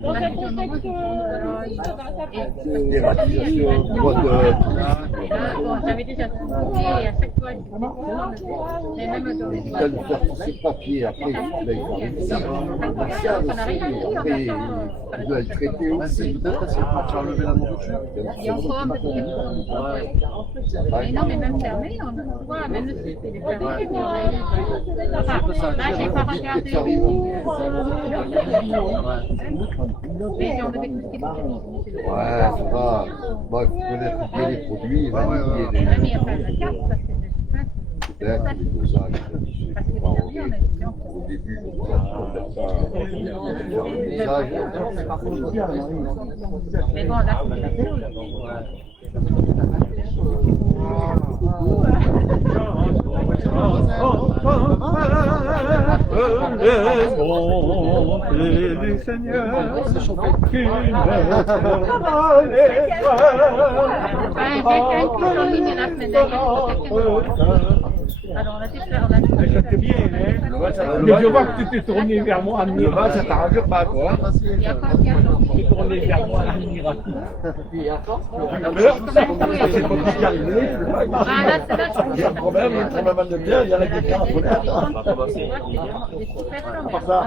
Dans un contexte Des ratifications, vote et là, bon, j'avais déjà trouvé et à chaque fois, les mêmes de autorités. faire tous ces papiers, après, il faut les faire. Martial aussi, après, il doit être traité aussi. Peut-être parce qu'il va faire lever la nourriture. Il y a encore un peu de mais non, mais même fermé, on voit, même le site, il est fermé. Enfin, là, j'ai pas regardé. Mais on devait tout ce qui était Ouais, ça va. Bon, il faut connaître bien les produits, même il y a pas la carte, parce que c'est peut-être que les dosages, parce que déjà, oui, on a dit, au début, on faire ça, le dosage. mais bon, là, c'est la chose. Du Seigneur, Quelqu'un qui est en ligne la semaine dernière. Alors, on a fait faire, on a c'était bien, hein? Mais je vois que tu t'es tourné vers moi, Le match, ça t'arrange pas, quoi. il y a pas de gars. tu t'es tourné vers moi, admiratif. C'est pas tout calmé. Ah, là, c'est là, Il y a un problème, il y a un problème de terre, il y en a qui étaient en colère. pour ça.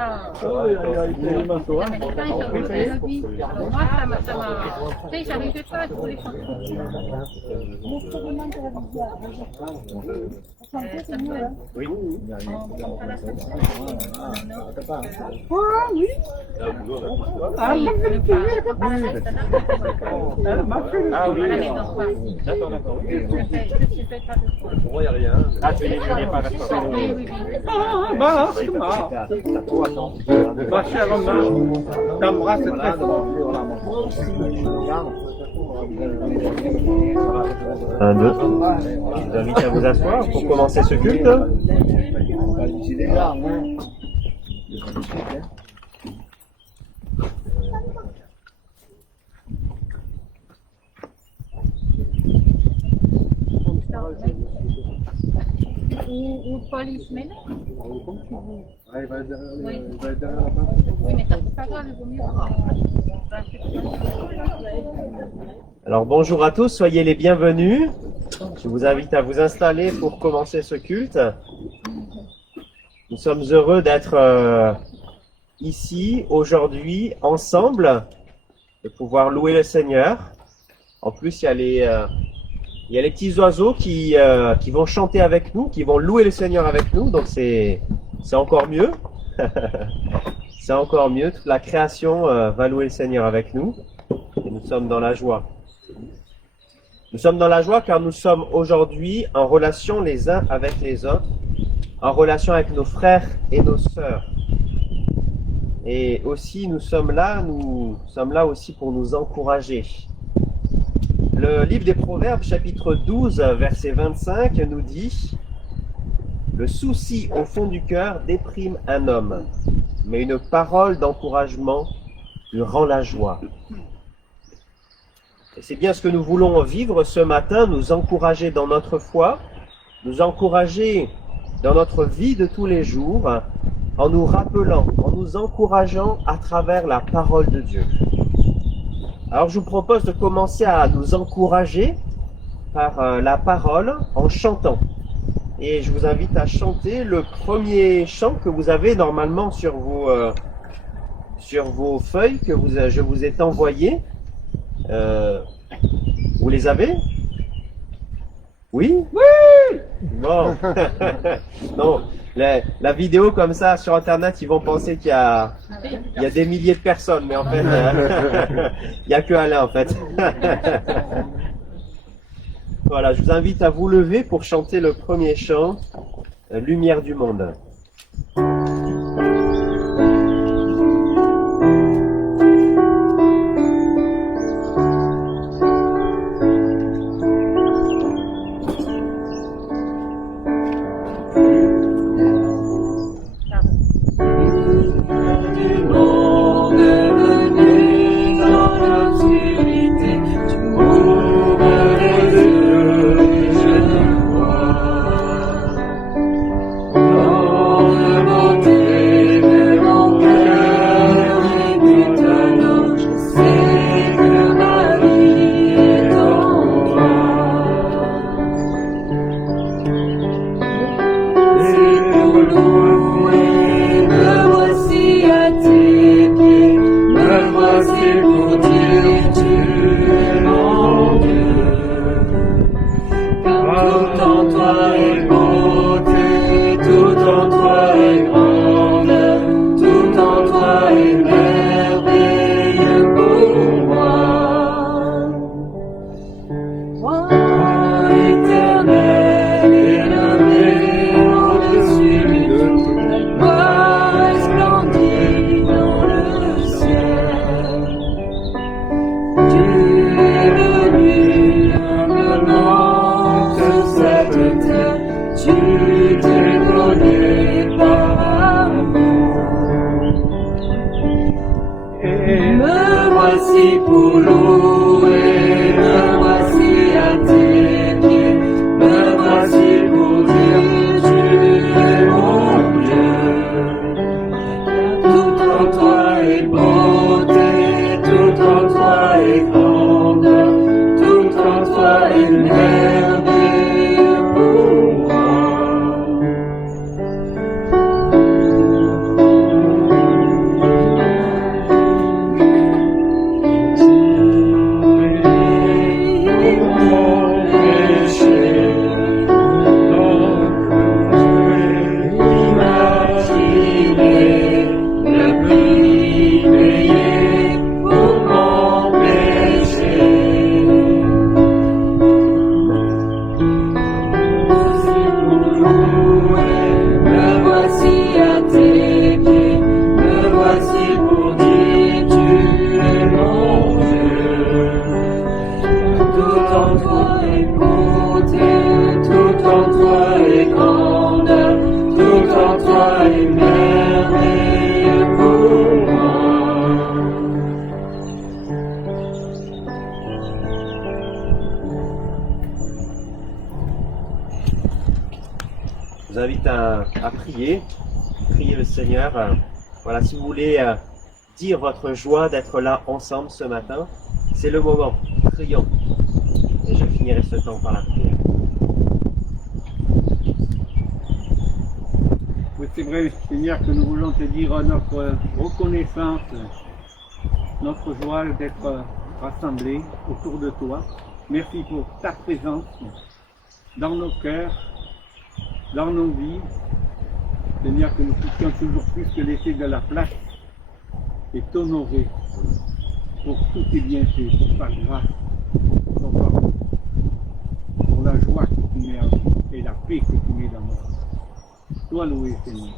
Aïe, aïe, aïe, c'est les manteaux, hein? Moi, ça m'a. Tu sais, j'arrivais pas à trouver les chansons. Oui. Ah oui, d'accord, d'accord. Pour moi, il n'y a rien. Ah, tu n'es pas d'accord. Bah, c'est marrant. Ma chère Anna, t'embrasse très fort. Un, deux. Je vous invite à vous asseoir pour commencer ce culte. Ou Paul Ismaël. Il va être derrière Oui, mais ça, c'est pas grave, il vaut mieux. Alors bonjour à tous, soyez les bienvenus. Je vous invite à vous installer pour commencer ce culte. Nous sommes heureux d'être ici aujourd'hui ensemble, de pouvoir louer le Seigneur. En plus, il y a les petits oiseaux qui vont chanter avec nous, qui vont louer le Seigneur avec nous, donc c'est encore mieux. C'est encore mieux, toute la création va louer le Seigneur avec nous et nous sommes dans la joie. Nous sommes dans la joie car nous sommes aujourd'hui en relation les uns avec les autres, en relation avec nos frères et nos sœurs. Et aussi nous sommes là aussi pour nous encourager. Le livre des Proverbes, chapitre 12, verset 25, nous dit « Le souci au fond du cœur déprime un homme, mais une parole d'encouragement lui rend la joie. » Et c'est bien ce que nous voulons vivre ce matin, nous encourager dans notre foi, nous encourager dans notre vie de tous les jours, en nous rappelant, en nous encourageant à travers la parole de Dieu. Alors je vous propose de commencer à nous encourager par la parole en chantant. Et je vous invite à chanter le premier chant que vous avez normalement sur vos feuilles que je vous ai envoyées. Vous les avez? Oui? Oui! Bon. Non, la vidéo comme ça sur Internet, ils vont penser qu'il y a des milliers de personnes, mais en fait, il n'y a que Alain en fait. Voilà, je vous invite à vous lever pour chanter le premier chant, Lumière du monde. Oh voici pour louer, me voici à tes pieds, me voici pour dire tu es mon Dieu. Tout en toi est beauté, tout en toi est grandeur, tout en toi est merveilleux pour moi. Je vous invite à prier le Seigneur. Voilà, si vous voulez dire votre joie d'être là ensemble ce matin, c'est le moment. Prions. Et je finirai ce temps par la prière. Oui, c'est vrai, Seigneur, que nous voulons te dire notre reconnaissance, notre joie d'être rassemblés autour de toi. Merci pour ta présence dans nos cœurs, dans nos vies. Seigneur, que nous puissions toujours plus que laisser de la place et t'honorer pour tous tes bienfaits, pour ta grâce, pour ton pardon, pour la joie que tu mets en nous et la paix que tu mets dans nous. Sois loué, Seigneur,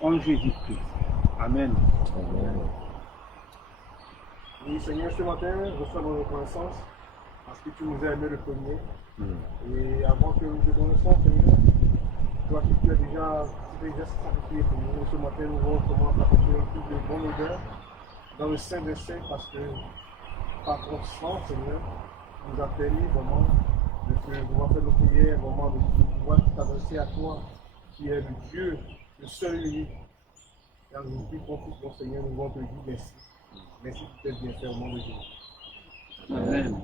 en Jésus-Christ. Amen. Oui, Seigneur, ce matin, je reçois mon reconnaissance parce que tu nous as aimés le premier. Et avant que nous te connaissions, Seigneur, toi qui tu as déjà sacrifié pour nous, ce matin, nous voulons comment apporter un peu de bonne odeur dans le Saint des Saints parce que par ton sang, Seigneur, nous a permis vraiment de pouvoir faire nos prières, vraiment de pouvoir t'adresser à toi, qui est le Dieu, le seul unique. Et en nous prions pour ton Seigneur, nous voulons te dire merci. Merci pour tes bienfaits au nom de Dieu. Amen.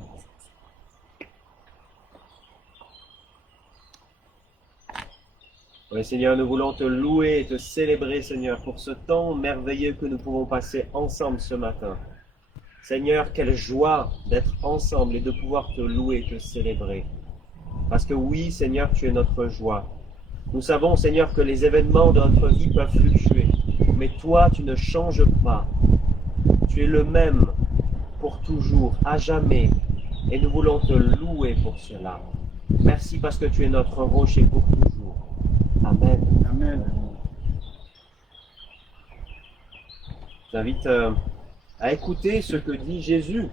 Oui, Seigneur, nous voulons te louer et te célébrer, Seigneur, pour ce temps merveilleux que nous pouvons passer ensemble ce matin. Seigneur, quelle joie d'être ensemble et de pouvoir te louer et te célébrer. Parce que oui, Seigneur, tu es notre joie. Nous savons, Seigneur, que les événements de notre vie peuvent fluctuer, mais toi, tu ne changes pas. Tu es le même pour toujours, à jamais, et nous voulons te louer pour cela. Merci parce que tu es notre rocher pour toujours. Amen. Amen. J'invite à écouter ce que dit Jésus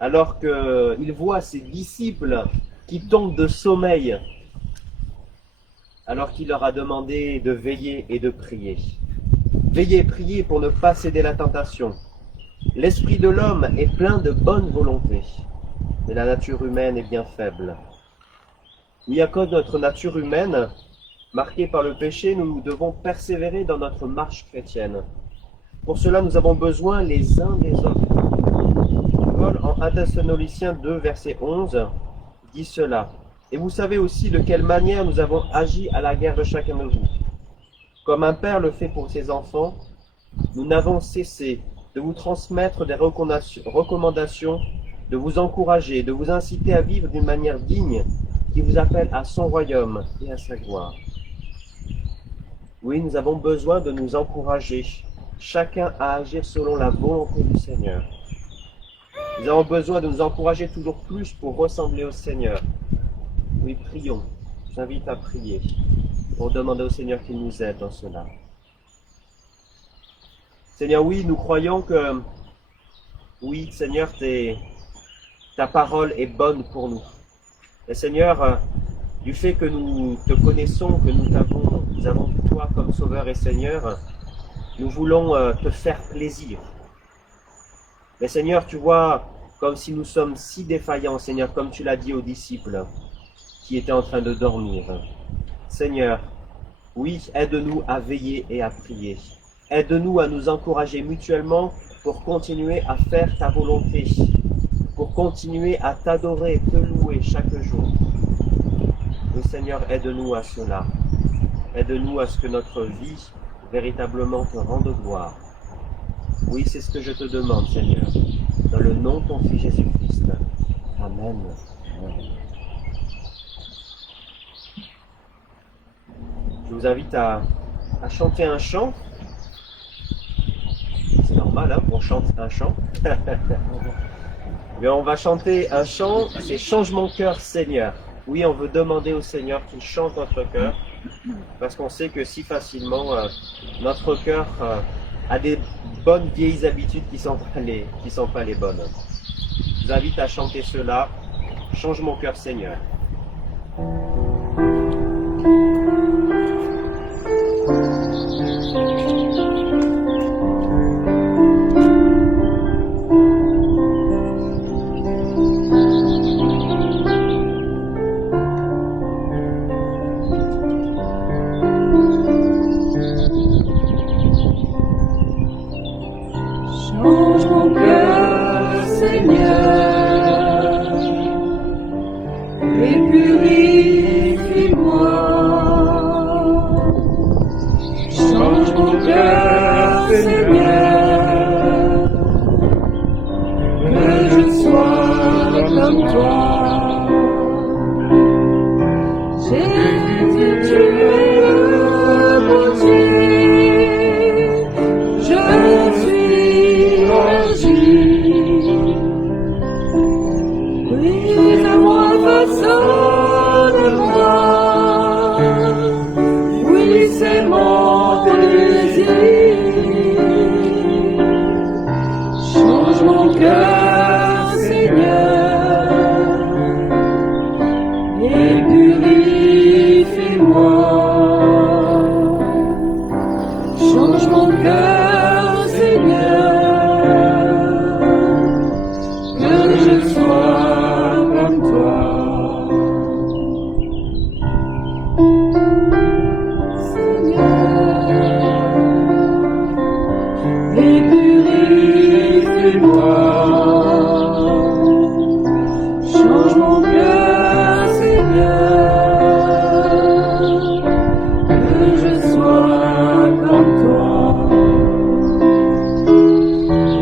alors qu'il voit ses disciples qui tombent de sommeil, alors qu'il leur a demandé de veiller et de prier. Veillez et priez pour ne pas céder à la tentation. L'esprit de l'homme est plein de bonne volonté, mais la nature humaine est bien faible. Oui, à cause de notre nature humaine, marquée par le péché, nous devons persévérer dans notre marche chrétienne. Pour cela, nous avons besoin les uns des autres. Paul, en 1 Thessaloniciens 2, verset 11, dit cela. Et vous savez aussi de quelle manière nous avons agi à la guerre de chacun de vous. Comme un père le fait pour ses enfants, nous n'avons cessé de vous transmettre des recommandations, de vous encourager, de vous inciter à vivre d'une manière digne qui vous appelle à son royaume et à sa gloire. Oui, nous avons besoin de nous encourager, chacun à agir selon la volonté du Seigneur. Nous avons besoin de nous encourager toujours plus pour ressembler au Seigneur. Oui, prions. J'invite à prier pour demander au Seigneur qu'il nous aide dans cela. Seigneur, oui, nous croyons que, oui, Seigneur, ta parole est bonne pour nous. Et Seigneur, du fait que nous te connaissons, que nous avons toi comme Sauveur et Seigneur, nous voulons te faire plaisir. Mais Seigneur, tu vois, comme si nous sommes si défaillants, Seigneur, comme tu l'as dit aux disciples qui étaient en train de dormir. Seigneur, oui, aide-nous à veiller et à prier. Aide-nous à nous encourager mutuellement pour continuer à faire ta volonté, pour continuer à t'adorer, te louer chaque jour. Oui, Seigneur, aide-nous à cela. Aide-nous à ce que notre vie véritablement te rende gloire. Oui, c'est ce que je te demande, Seigneur, dans le nom de ton Fils Jésus-Christ. Amen. Je vous invite à chanter un chant. C'est normal, hein, on chante un chant. Mais on va chanter un chant, c'est « Change mon cœur, Seigneur ». Oui, on veut demander au Seigneur qu'il change notre cœur, parce qu'on sait que si facilement, notre cœur a des bonnes vieilles habitudes qui sont pas les bonnes. Je vous invite à chanter cela, « Change mon cœur, Seigneur ». Change mon cœur, Seigneur, et purifie-moi. Change mon cœur, Seigneur, que je sois comme toi. Jésus, tu es le beau Dieu, je suis oui, à moi, façonne-moi. Oui, c'est mon désir. Change mon cœur, Seigneur, et purifie-moi. Change mon cœur, Seigneur, que je sois comme toi. Seigneur, et purifie-moi. Change mon cœur, Seigneur, que je sois comme toi.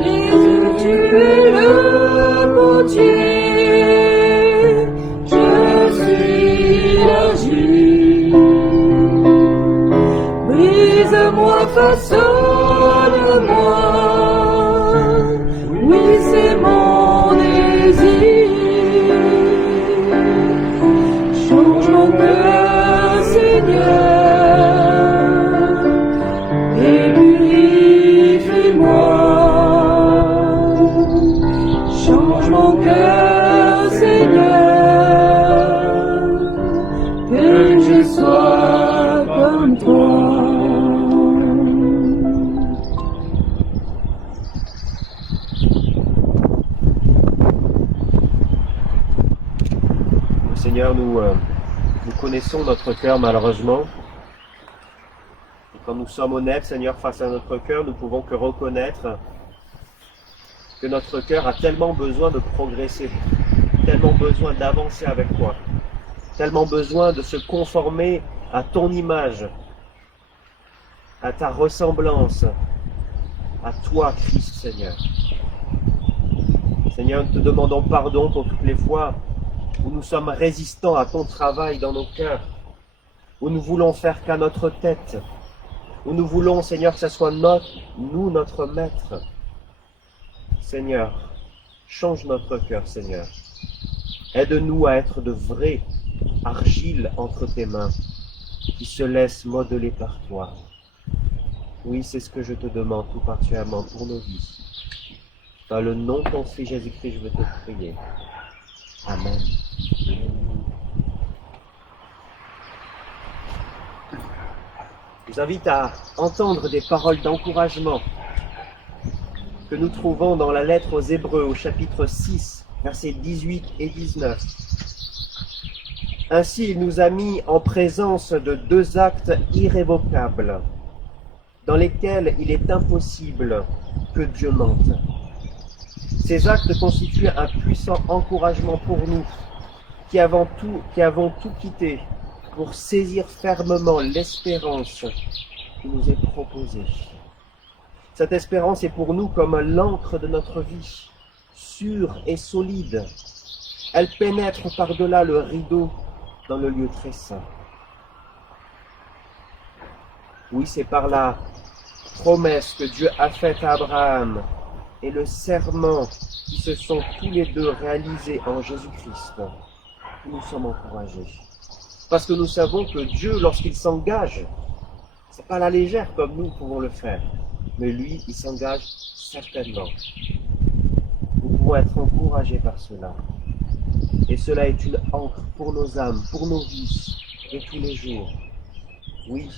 Jésus, tu es le beau Dieu, je suis agi. Brise-moi, façonne-moi, oui, c'est mon désir. Change mon cœur, Seigneur, et purifie-moi. Change mon cœur, Seigneur, que je sois comme toi. Seigneur, nous connaissons notre cœur malheureusement. Et quand nous sommes honnêtes, Seigneur, face à notre cœur, nous pouvons que reconnaître que notre cœur a tellement besoin de progresser, tellement besoin d'avancer avec toi, tellement besoin de se conformer à ton image, à ta ressemblance, à toi, Christ, Seigneur. Seigneur, nous te demandons pardon pour toutes les fois où nous sommes résistants à ton travail dans nos cœurs, où nous voulons faire qu'à notre tête, où nous voulons, Seigneur, que ce soit nous, notre maître. Seigneur, change notre cœur, Seigneur. Aide-nous à être de vrais argiles entre tes mains, qui se laissent modeler par toi. Oui, c'est ce que je te demande tout particulièrement pour nos vies. Dans le nom de ton Fils Jésus-Christ, je veux te prier. Amen. Je vous invite à entendre des paroles d'encouragement que nous trouvons dans la lettre aux Hébreux au chapitre 6, versets 18 et 19. Ainsi, il nous a mis en présence de deux actes irrévocables, dans lesquels il est impossible que Dieu mente. Ces actes constituent un puissant encouragement pour nous, qui avons tout quitté pour saisir fermement l'espérance qui nous est proposée. Cette espérance est pour nous comme l'encre de notre vie, sûre et solide. Elle pénètre par-delà le rideau dans le lieu très saint. Oui, c'est par la promesse que Dieu a faite à Abraham et le serment qui se sont tous les deux réalisés en Jésus-Christ que nous sommes encouragés. Parce que nous savons que Dieu, lorsqu'il s'engage, c'est pas à la légère comme nous pouvons le faire, mais lui, il s'engage certainement. Nous pouvons être encouragés par cela. Et cela est une encre pour nos âmes, pour nos vies de tous les jours. Oui,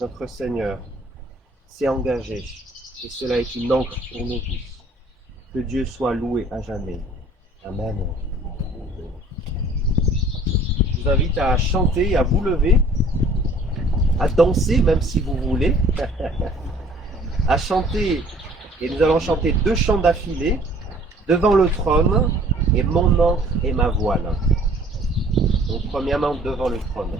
notre Seigneur s'est engagé, et cela est une encre pour nos vies. Que Dieu soit loué à jamais. Amen. Je vous invite à chanter, à vous lever, à danser, même si vous voulez, à chanter, et nous allons chanter 2 chants d'affilée, devant le trône, et mon encre et ma voile. Donc premièrement, devant le trône.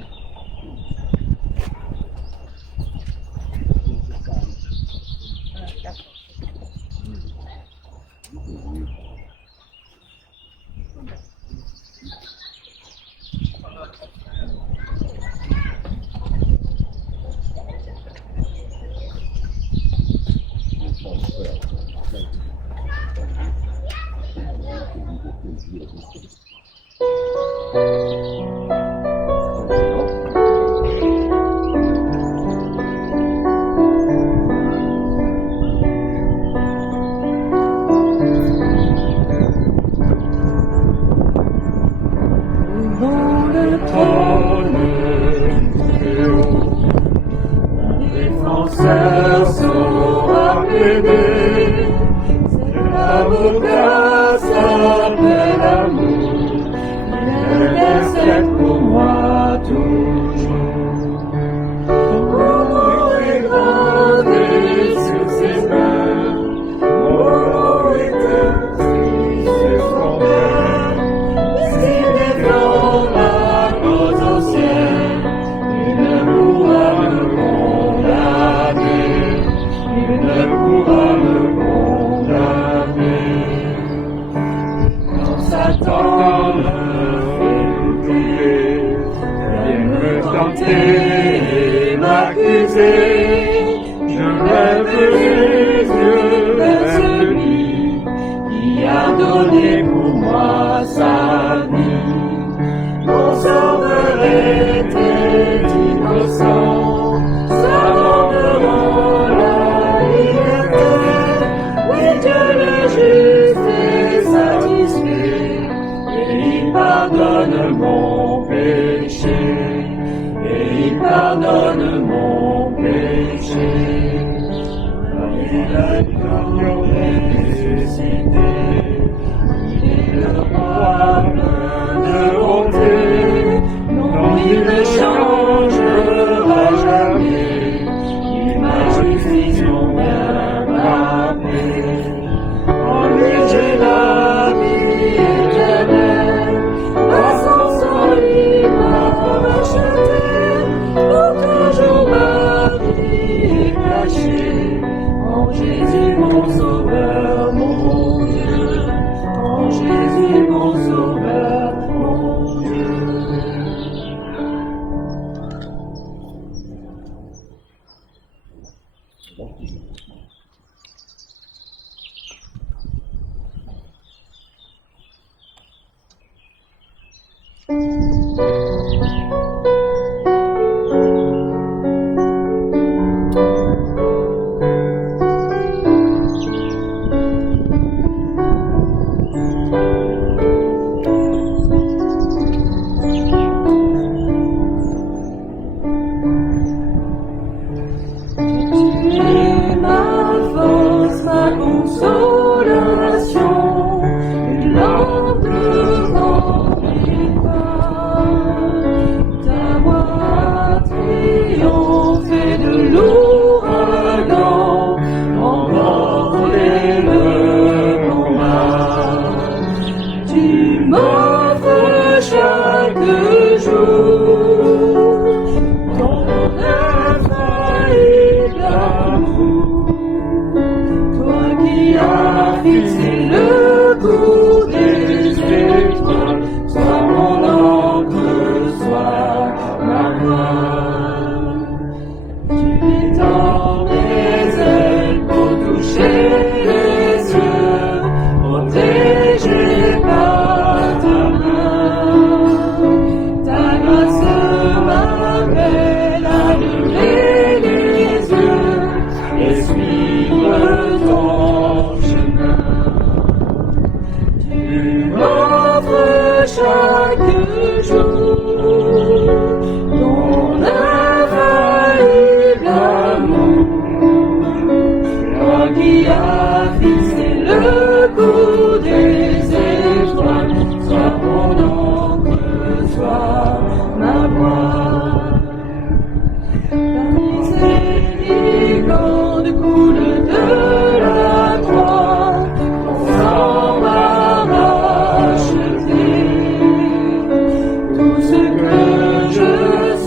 Ma force, ma console. protégé par ta main. Ta grâce m'appelle à lever les yeux et suivre ton chemin. Tu m'offres chaque jour ton infaillible amour. Toi qui as fixé le coup des étoiles, sois mon encre, sois ma voix. Ta miséricorde coule de la croix, ton sang m'a racheté. Tout ce que je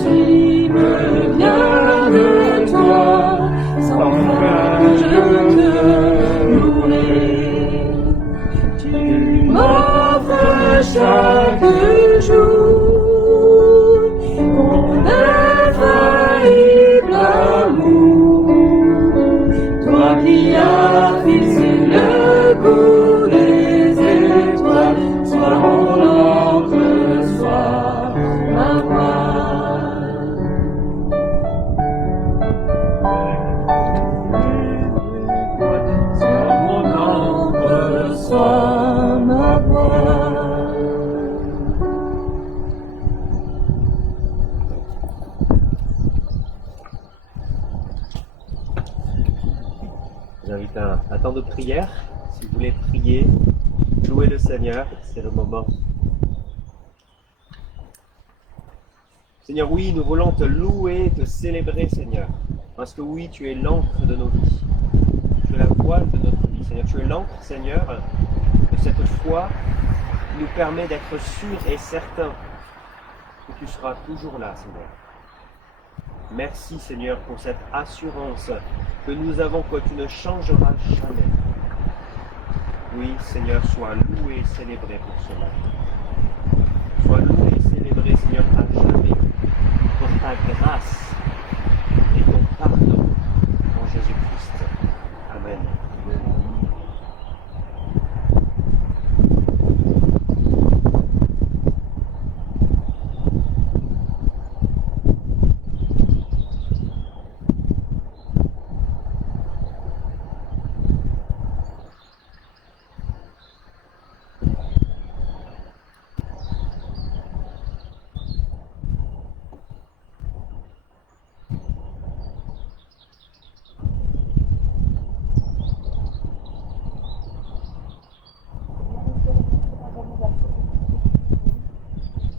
suis me vient de toi, sans fin je te louerai. Tu m'offres chaque jour ton infaillible amour. Toi qui as fixé le goût des étoiles, sois mon encre, sois ma voix. Sois mon encre, sois ma voix. Je vous invite à un temps de prière. Si vous voulez prier, louer le Seigneur, c'est le moment. Seigneur, oui, nous voulons te louer, te célébrer, Seigneur. Parce que oui, tu es l'encre de nos vies. Tu es la voile de notre vie, Seigneur. Tu es l'encre, Seigneur, de cette foi qui nous permet d'être sûrs et certains que tu seras toujours là, Seigneur. Merci, Seigneur, pour cette assurance que nous avons, que tu ne changeras jamais. Oui, Seigneur, sois loué et célébré pour cela. Sois loué et célébré, Seigneur, à jamais, pour ta grâce et ton pardon en Jésus-Christ. Amen.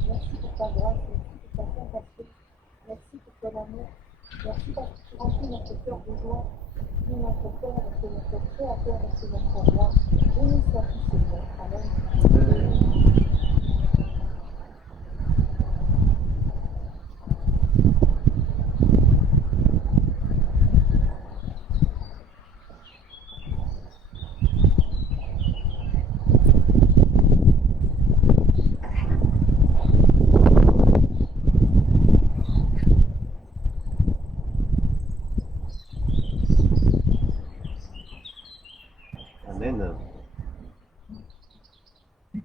Merci pour ta grâce, merci pour ta compassion, merci pour ton amour, merci parce que tu remplis notre cœur de joie. Nous, notre Père, c'est notre Créateur, c'est notre roi. Béni sois-tu, Seigneur. Amen. Amen. Je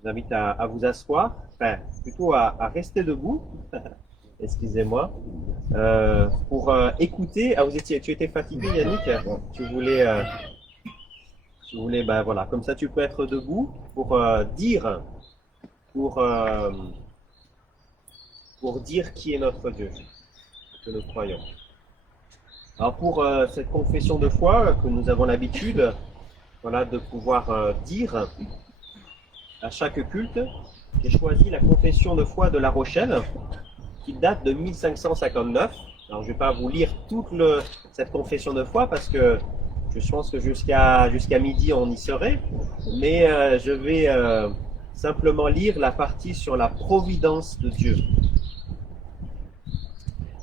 vous invite à vous asseoir, enfin plutôt à rester debout, excusez-moi, pour écouter. Ah, tu étais fatigué, Yannick? Tu voulais, ben voilà, comme ça tu peux être debout pour dire qui est notre Dieu, que nous croyons. Alors pour cette confession de foi que nous avons l'habitude, voilà, de pouvoir dire à chaque culte, j'ai choisi la confession de foi de La Rochelle, qui date de 1559. Alors je ne vais pas vous lire toute cette confession de foi parce que je pense que jusqu'à midi on y serait, mais je vais simplement lire la partie sur la providence de Dieu.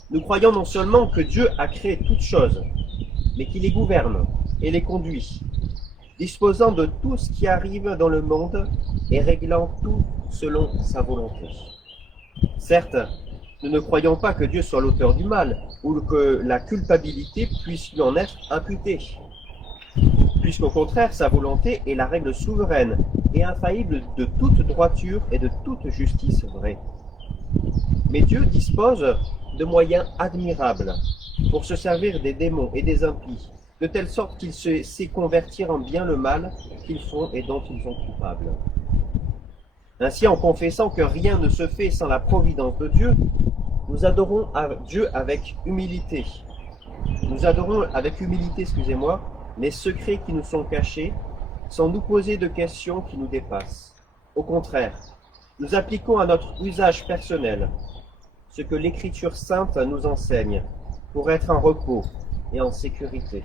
Nous croyons non seulement que Dieu a créé toutes choses, mais qu'il les gouverne et les conduit, disposant de tout ce qui arrive dans le monde et réglant tout selon sa volonté. Certes, nous ne croyons pas que Dieu soit l'auteur du mal ou que la culpabilité puisse lui en être imputée. puisqu'au contraire, sa volonté est la règle souveraine et infaillible de toute droiture et de toute justice vraie. Mais Dieu dispose de moyens admirables pour se servir des démons et des impies, de telle sorte qu'il sait convertir en bien le mal qu'ils font et dont ils sont coupables. Ainsi, en confessant que rien ne se fait sans la providence de Dieu, nous adorons Dieu avec humilité. Nous adorons avec humilité, les secrets qui nous sont cachés, sans nous poser de questions qui nous dépassent. Au contraire, nous appliquons à notre usage personnel ce que l'Écriture sainte nous enseigne pour être en repos et en sécurité.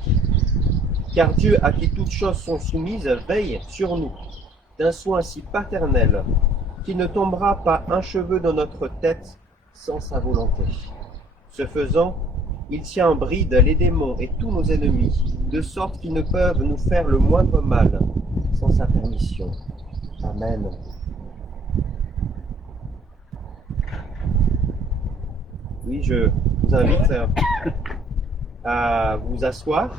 Car Dieu, à qui toutes choses sont soumises, veille sur nous d'un soin si paternel qu'il ne tombera pas un cheveu dans notre tête sans sa volonté. Ce faisant, il tient en bride les démons et tous nos ennemis, de sorte qu'ils ne peuvent nous faire le moindre mal sans sa permission. Amen. Oui, je vous invite à vous asseoir.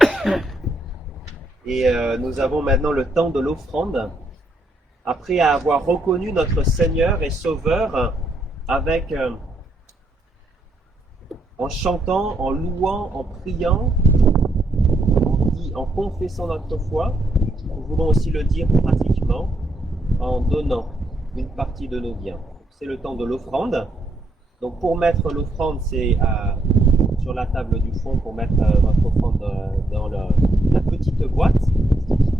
Et nous avons maintenant le temps de l'offrande. Après avoir reconnu notre Seigneur et Sauveur avec, en chantant, en louant, en priant, en confessant notre foi, nous voulons aussi le dire pratiquement en donnant une partie de nos biens. C'est le temps de l'offrande. Donc pour mettre l'offrande, c'est sur la table du fond pour mettre votre offrande dans la petite boîte.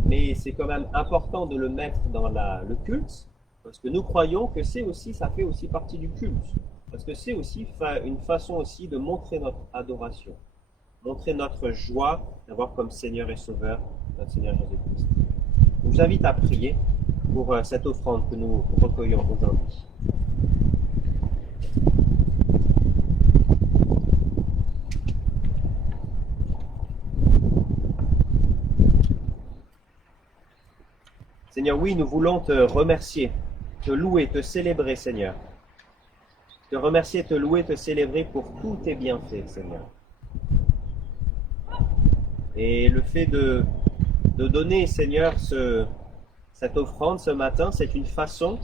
Mais c'est quand même important de le mettre dans le culte, parce que nous croyons que ça fait aussi partie du culte. Parce que c'est aussi une façon aussi de montrer notre adoration, montrer notre joie d'avoir comme Seigneur et Sauveur notre Seigneur Jésus-Christ. Je vous invite à prier pour cette offrande que nous recueillons aujourd'hui. Seigneur, oui, nous voulons te remercier, te louer, te célébrer, Seigneur. Te remercier, te louer, te célébrer pour tous tes bienfaits, Seigneur. Et le fait de donner, Seigneur, cette offrande ce matin, c'est une façon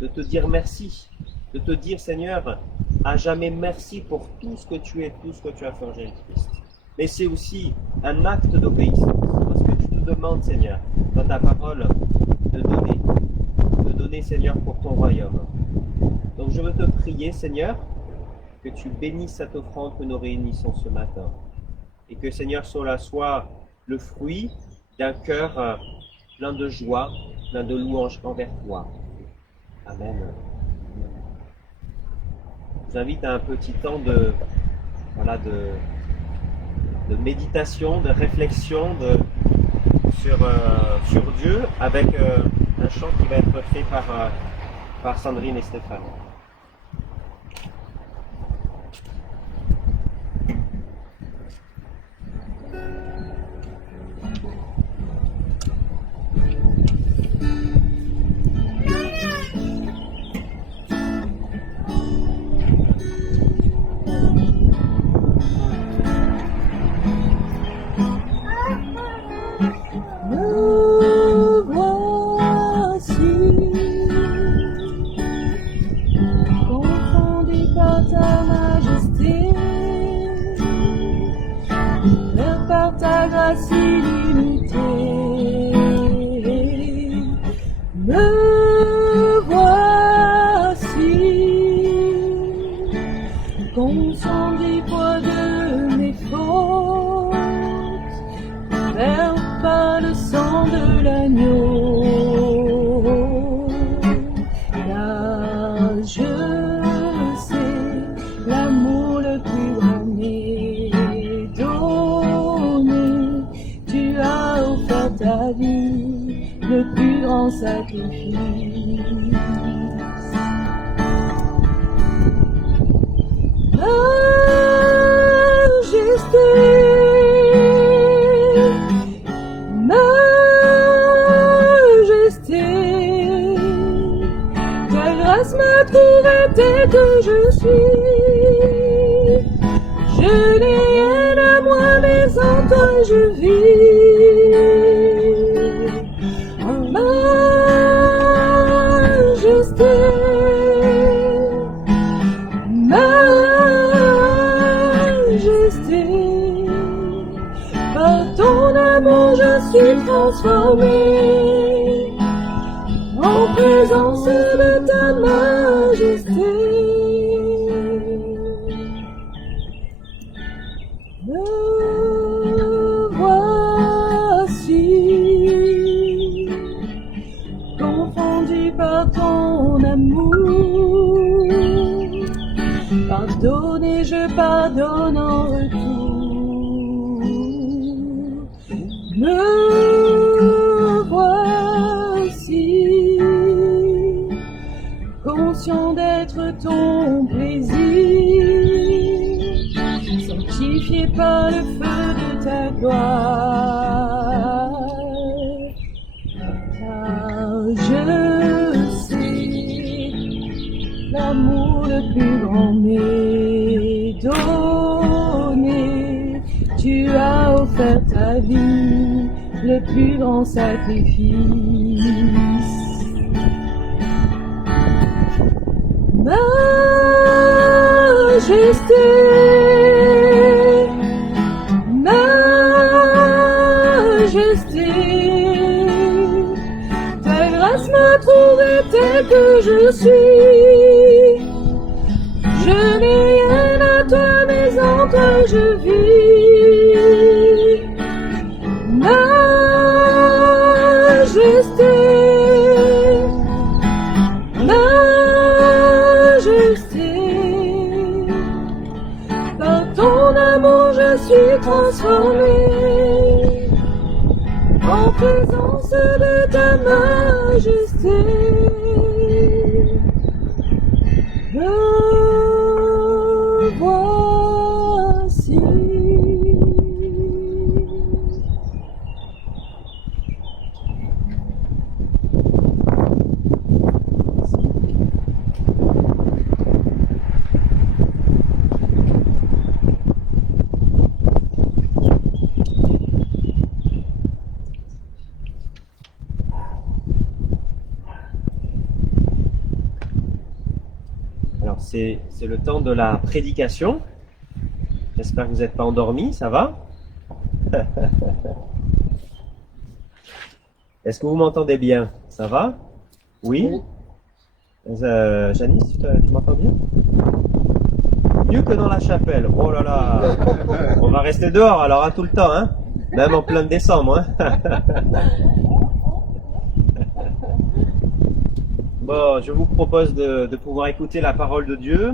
de te dire merci, de te dire, Seigneur, à jamais merci pour tout ce que tu es, tout ce que tu as fait en Jésus-Christ. Mais c'est aussi un acte d'obéissance, parce que tu nous demandes, Seigneur, dans ta parole, de donner, Seigneur, pour ton royaume. Donc je veux te prier, Seigneur, que tu bénisses cette offrande que nous réunissons ce matin. Et que, Seigneur, cela soit le fruit d'un cœur plein de joie, plein de louanges envers toi. Amen. Je vous invite à un petit temps de méditation, de réflexion sur Dieu avec un chant qui va être fait par Sandrine et Stéphane. Je n'ai rien à moi, mais en toi je vis. transformé en présence de ta majesté. Me voici confondu par ton amour. Pardonne, je pardonne en retour. Me voici conscient d'être ton plaisir, sanctifié par le feu de ta gloire. Car je sais l'amour le plus grand m'est donné. Tu as offert ta vie, le plus grand sacrifice. Majesté, majesté, ta grâce m'a trouvé tel que je suis. Je n'ai rien à toi, mais en toi je vis. Majesté, majesté, par ton amour je suis transformé en présence de ta majesté. Me voici. Alors c'est le temps de la prédication. J'espère que vous n'êtes pas endormis, ça va? Est-ce que vous m'entendez bien? Ça va? Oui? Janice, tu m'entends bien? Mieux que dans la chapelle. Oh là là! On va rester dehors alors à tout le temps, hein? Même en plein décembre, hein? Bon, je vous propose de pouvoir écouter la parole de Dieu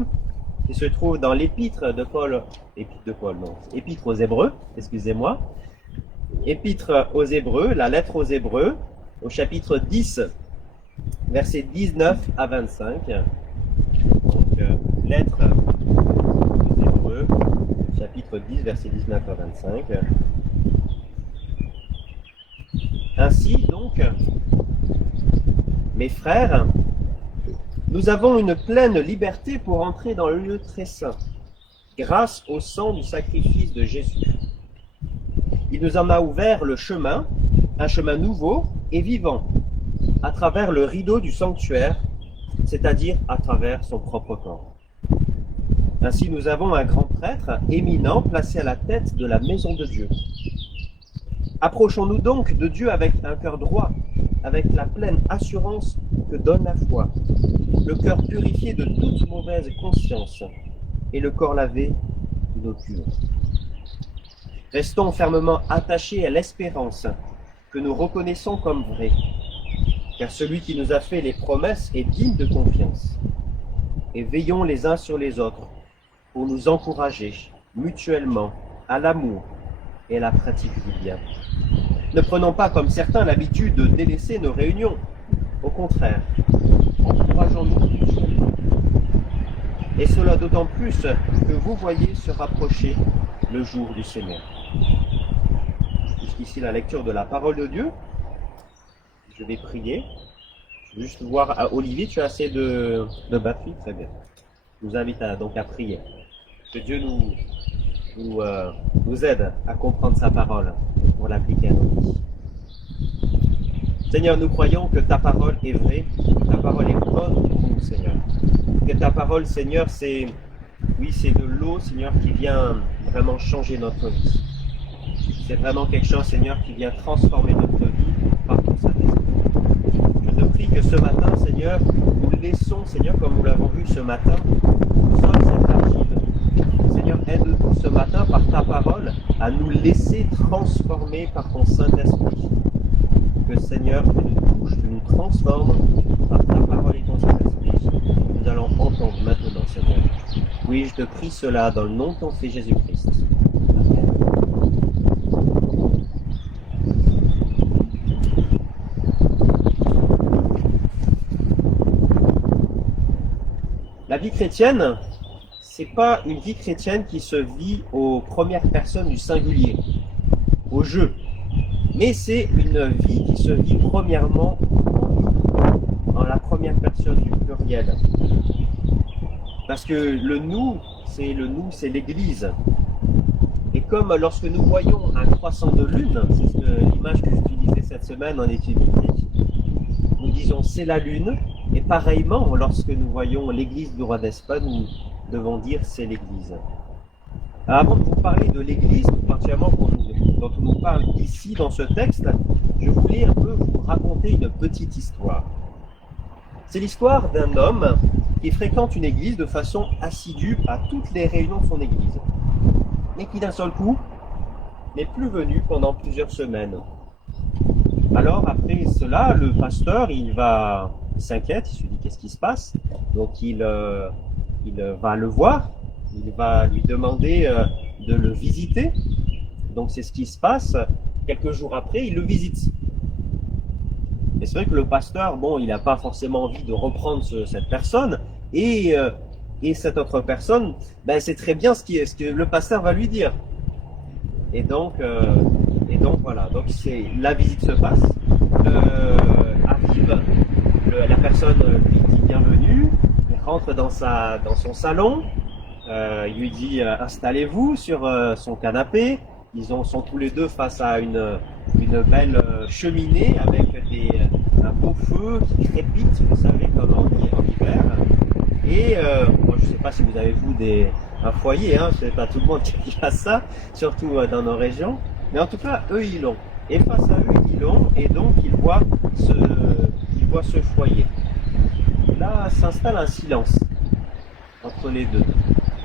qui se trouve dans l'épître de Paul, épître aux Hébreux, excusez-moi, épître aux Hébreux, la lettre aux Hébreux, au chapitre 10, versets 19 à 25. Donc, lettre aux Hébreux, chapitre 10, versets 19 à 25. Ainsi donc, mes frères, nous avons une pleine liberté pour entrer dans le lieu très saint, grâce au sang du sacrifice de Jésus. Il nous en a ouvert le chemin, un chemin nouveau et vivant, à travers le rideau du sanctuaire, c'est-à-dire à travers son propre corps. Ainsi, nous avons un grand prêtre éminent placé à la tête de la maison de Dieu. Approchons-nous donc de Dieu avec un cœur droit, avec la pleine assurance que donne la foi, le cœur purifié de toute mauvaise conscience et le corps lavé d'une eau pure. Restons fermement attachés à l'espérance que nous reconnaissons comme vraie, car celui qui nous a fait les promesses est digne de confiance. Et veillons les uns sur les autres pour nous encourager mutuellement à l'amour et à la pratique du bien. Ne prenons pas comme certains l'habitude de délaisser nos réunions. Au contraire, encourageons-nous mutuellement. Et cela d'autant plus que vous voyez se rapprocher le jour du Seigneur. Jusqu'ici la lecture de la parole de Dieu. Je vais prier. Je vais juste voir, Olivier, tu as assez de batterie? Très bien. Je vous invite donc à prier. Que Dieu nous aide à comprendre sa parole pour l'appliquer à nos vies. Seigneur, nous croyons que ta parole est vraie, que ta parole est bonne pour nous, Seigneur. Que ta parole, Seigneur, c'est de l'eau, Seigneur, qui vient vraiment changer notre vie. C'est vraiment quelque chose, Seigneur, qui vient transformer notre vie que ce matin, Seigneur, nous laissons, Seigneur, comme nous l'avons vu ce matin, nous sommes cette argile. Seigneur, aide-nous ce matin par ta parole à nous laisser transformer par ton Saint-Esprit. Que Seigneur, tu nous touches, tu nous transformes par ta parole et ton Saint-Esprit. Nous allons entendre maintenant, Seigneur. Oui, je te prie cela dans le nom de ton Fils Jésus-Christ. Amen. La vie chrétienne, c'est pas une vie chrétienne qui se vit aux premières personnes du singulier, au jeu. Mais c'est une vie qui se vit premièrement en la première personne du pluriel. Parce que le nous, c'est l'Église. Et comme lorsque nous voyons un croissant de lune, c'est l'image que j'utilisais cette semaine en étude biblique, nous disons c'est la lune, et pareillement, lorsque nous voyons l'Église du roi d'Espagne, nous devons dire c'est l'Église. Alors, avant de vous parler de l'Église, particulièrement dont on nous parle ici dans ce texte, je voulais un peu vous raconter une petite histoire. C'est l'histoire d'un homme qui fréquente une église de façon assidue à toutes les réunions de son église, mais qui d'un seul coup n'est plus venu pendant plusieurs semaines. Alors après cela, le pasteur, il s'inquiète, il se dit qu'est-ce qui se passe, donc il va le voir, il va lui demander de le visiter, donc c'est ce qui se passe. Quelques jours après, il le visite. Et c'est vrai que le pasteur, bon, il n'a pas forcément envie de reprendre cette personne, et cette autre personne, ben, c'est très bien ce que le pasteur va lui dire. Et donc voilà, donc la visite se passe, arrive, la personne lui dit bienvenue, il rentre dans son salon, il lui dit installez-vous sur son canapé. Ils sont tous les deux face à une belle cheminée avec un beau feu qui crépite, vous savez, comme en hiver. Et moi, je ne sais pas si vous avez vous un foyer, hein, c'est pas tout le monde qui a ça, surtout dans nos régions. Mais en tout cas, eux, ils l'ont. Et face à eux, ils l'ont, et donc ils voient ce foyer. Là, s'installe un silence entre les deux.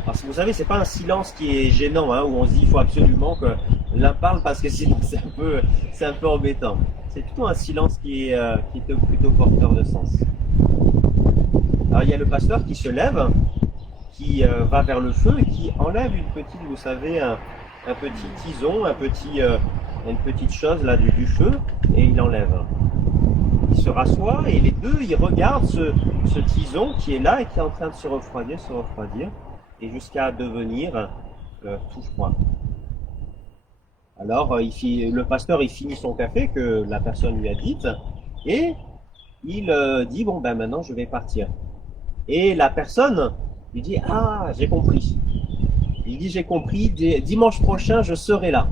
Parce que vous savez, c'est pas un silence qui est gênant, hein, où on se dit il faut absolument que l'un parle parce que sinon c'est un peu embêtant. C'est plutôt un silence qui est plutôt porteur de sens. Alors il y a le pasteur qui se lève, qui va vers le feu et qui enlève une petite, vous savez, un petit tison, une petite chose là du feu, et il l'enlève. Il se rassoit et les deux ils regardent ce tison qui est là et qui est en train de se refroidir, et jusqu'à devenir tout froid. Alors le pasteur il finit son café que la personne lui a dit et il dit bon ben maintenant je vais partir. Et la personne lui dit ah j'ai compris. Il dit j'ai compris, dimanche prochain je serai là.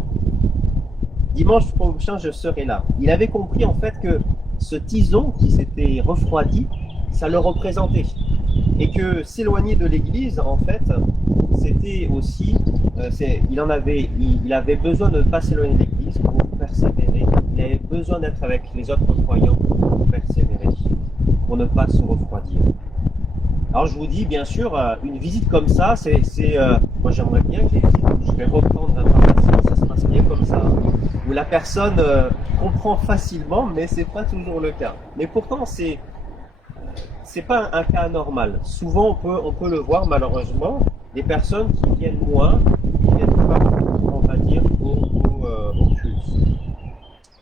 Dimanche prochain je serai là. Il avait compris en fait que ce tison qui s'était refroidi, ça le représentait. Et que s'éloigner de l'église, en fait, c'était aussi, il avait besoin de ne pas s'éloigner de l'église pour persévérer. Il avait besoin d'être avec les autres croyants pour persévérer, pour ne pas se refroidir. Alors je vous dis, bien sûr, une visite comme ça, moi j'aimerais bien que les visites, je vais reprendre un pharmacien, ça se passe bien comme ça, où la personne comprend facilement, mais c'est pas toujours le cas. Mais pourtant, c'est pas un cas anormal. Souvent, on peut le voir malheureusement, des personnes qui viennent moins, qui viennent pas, on va dire, au culte.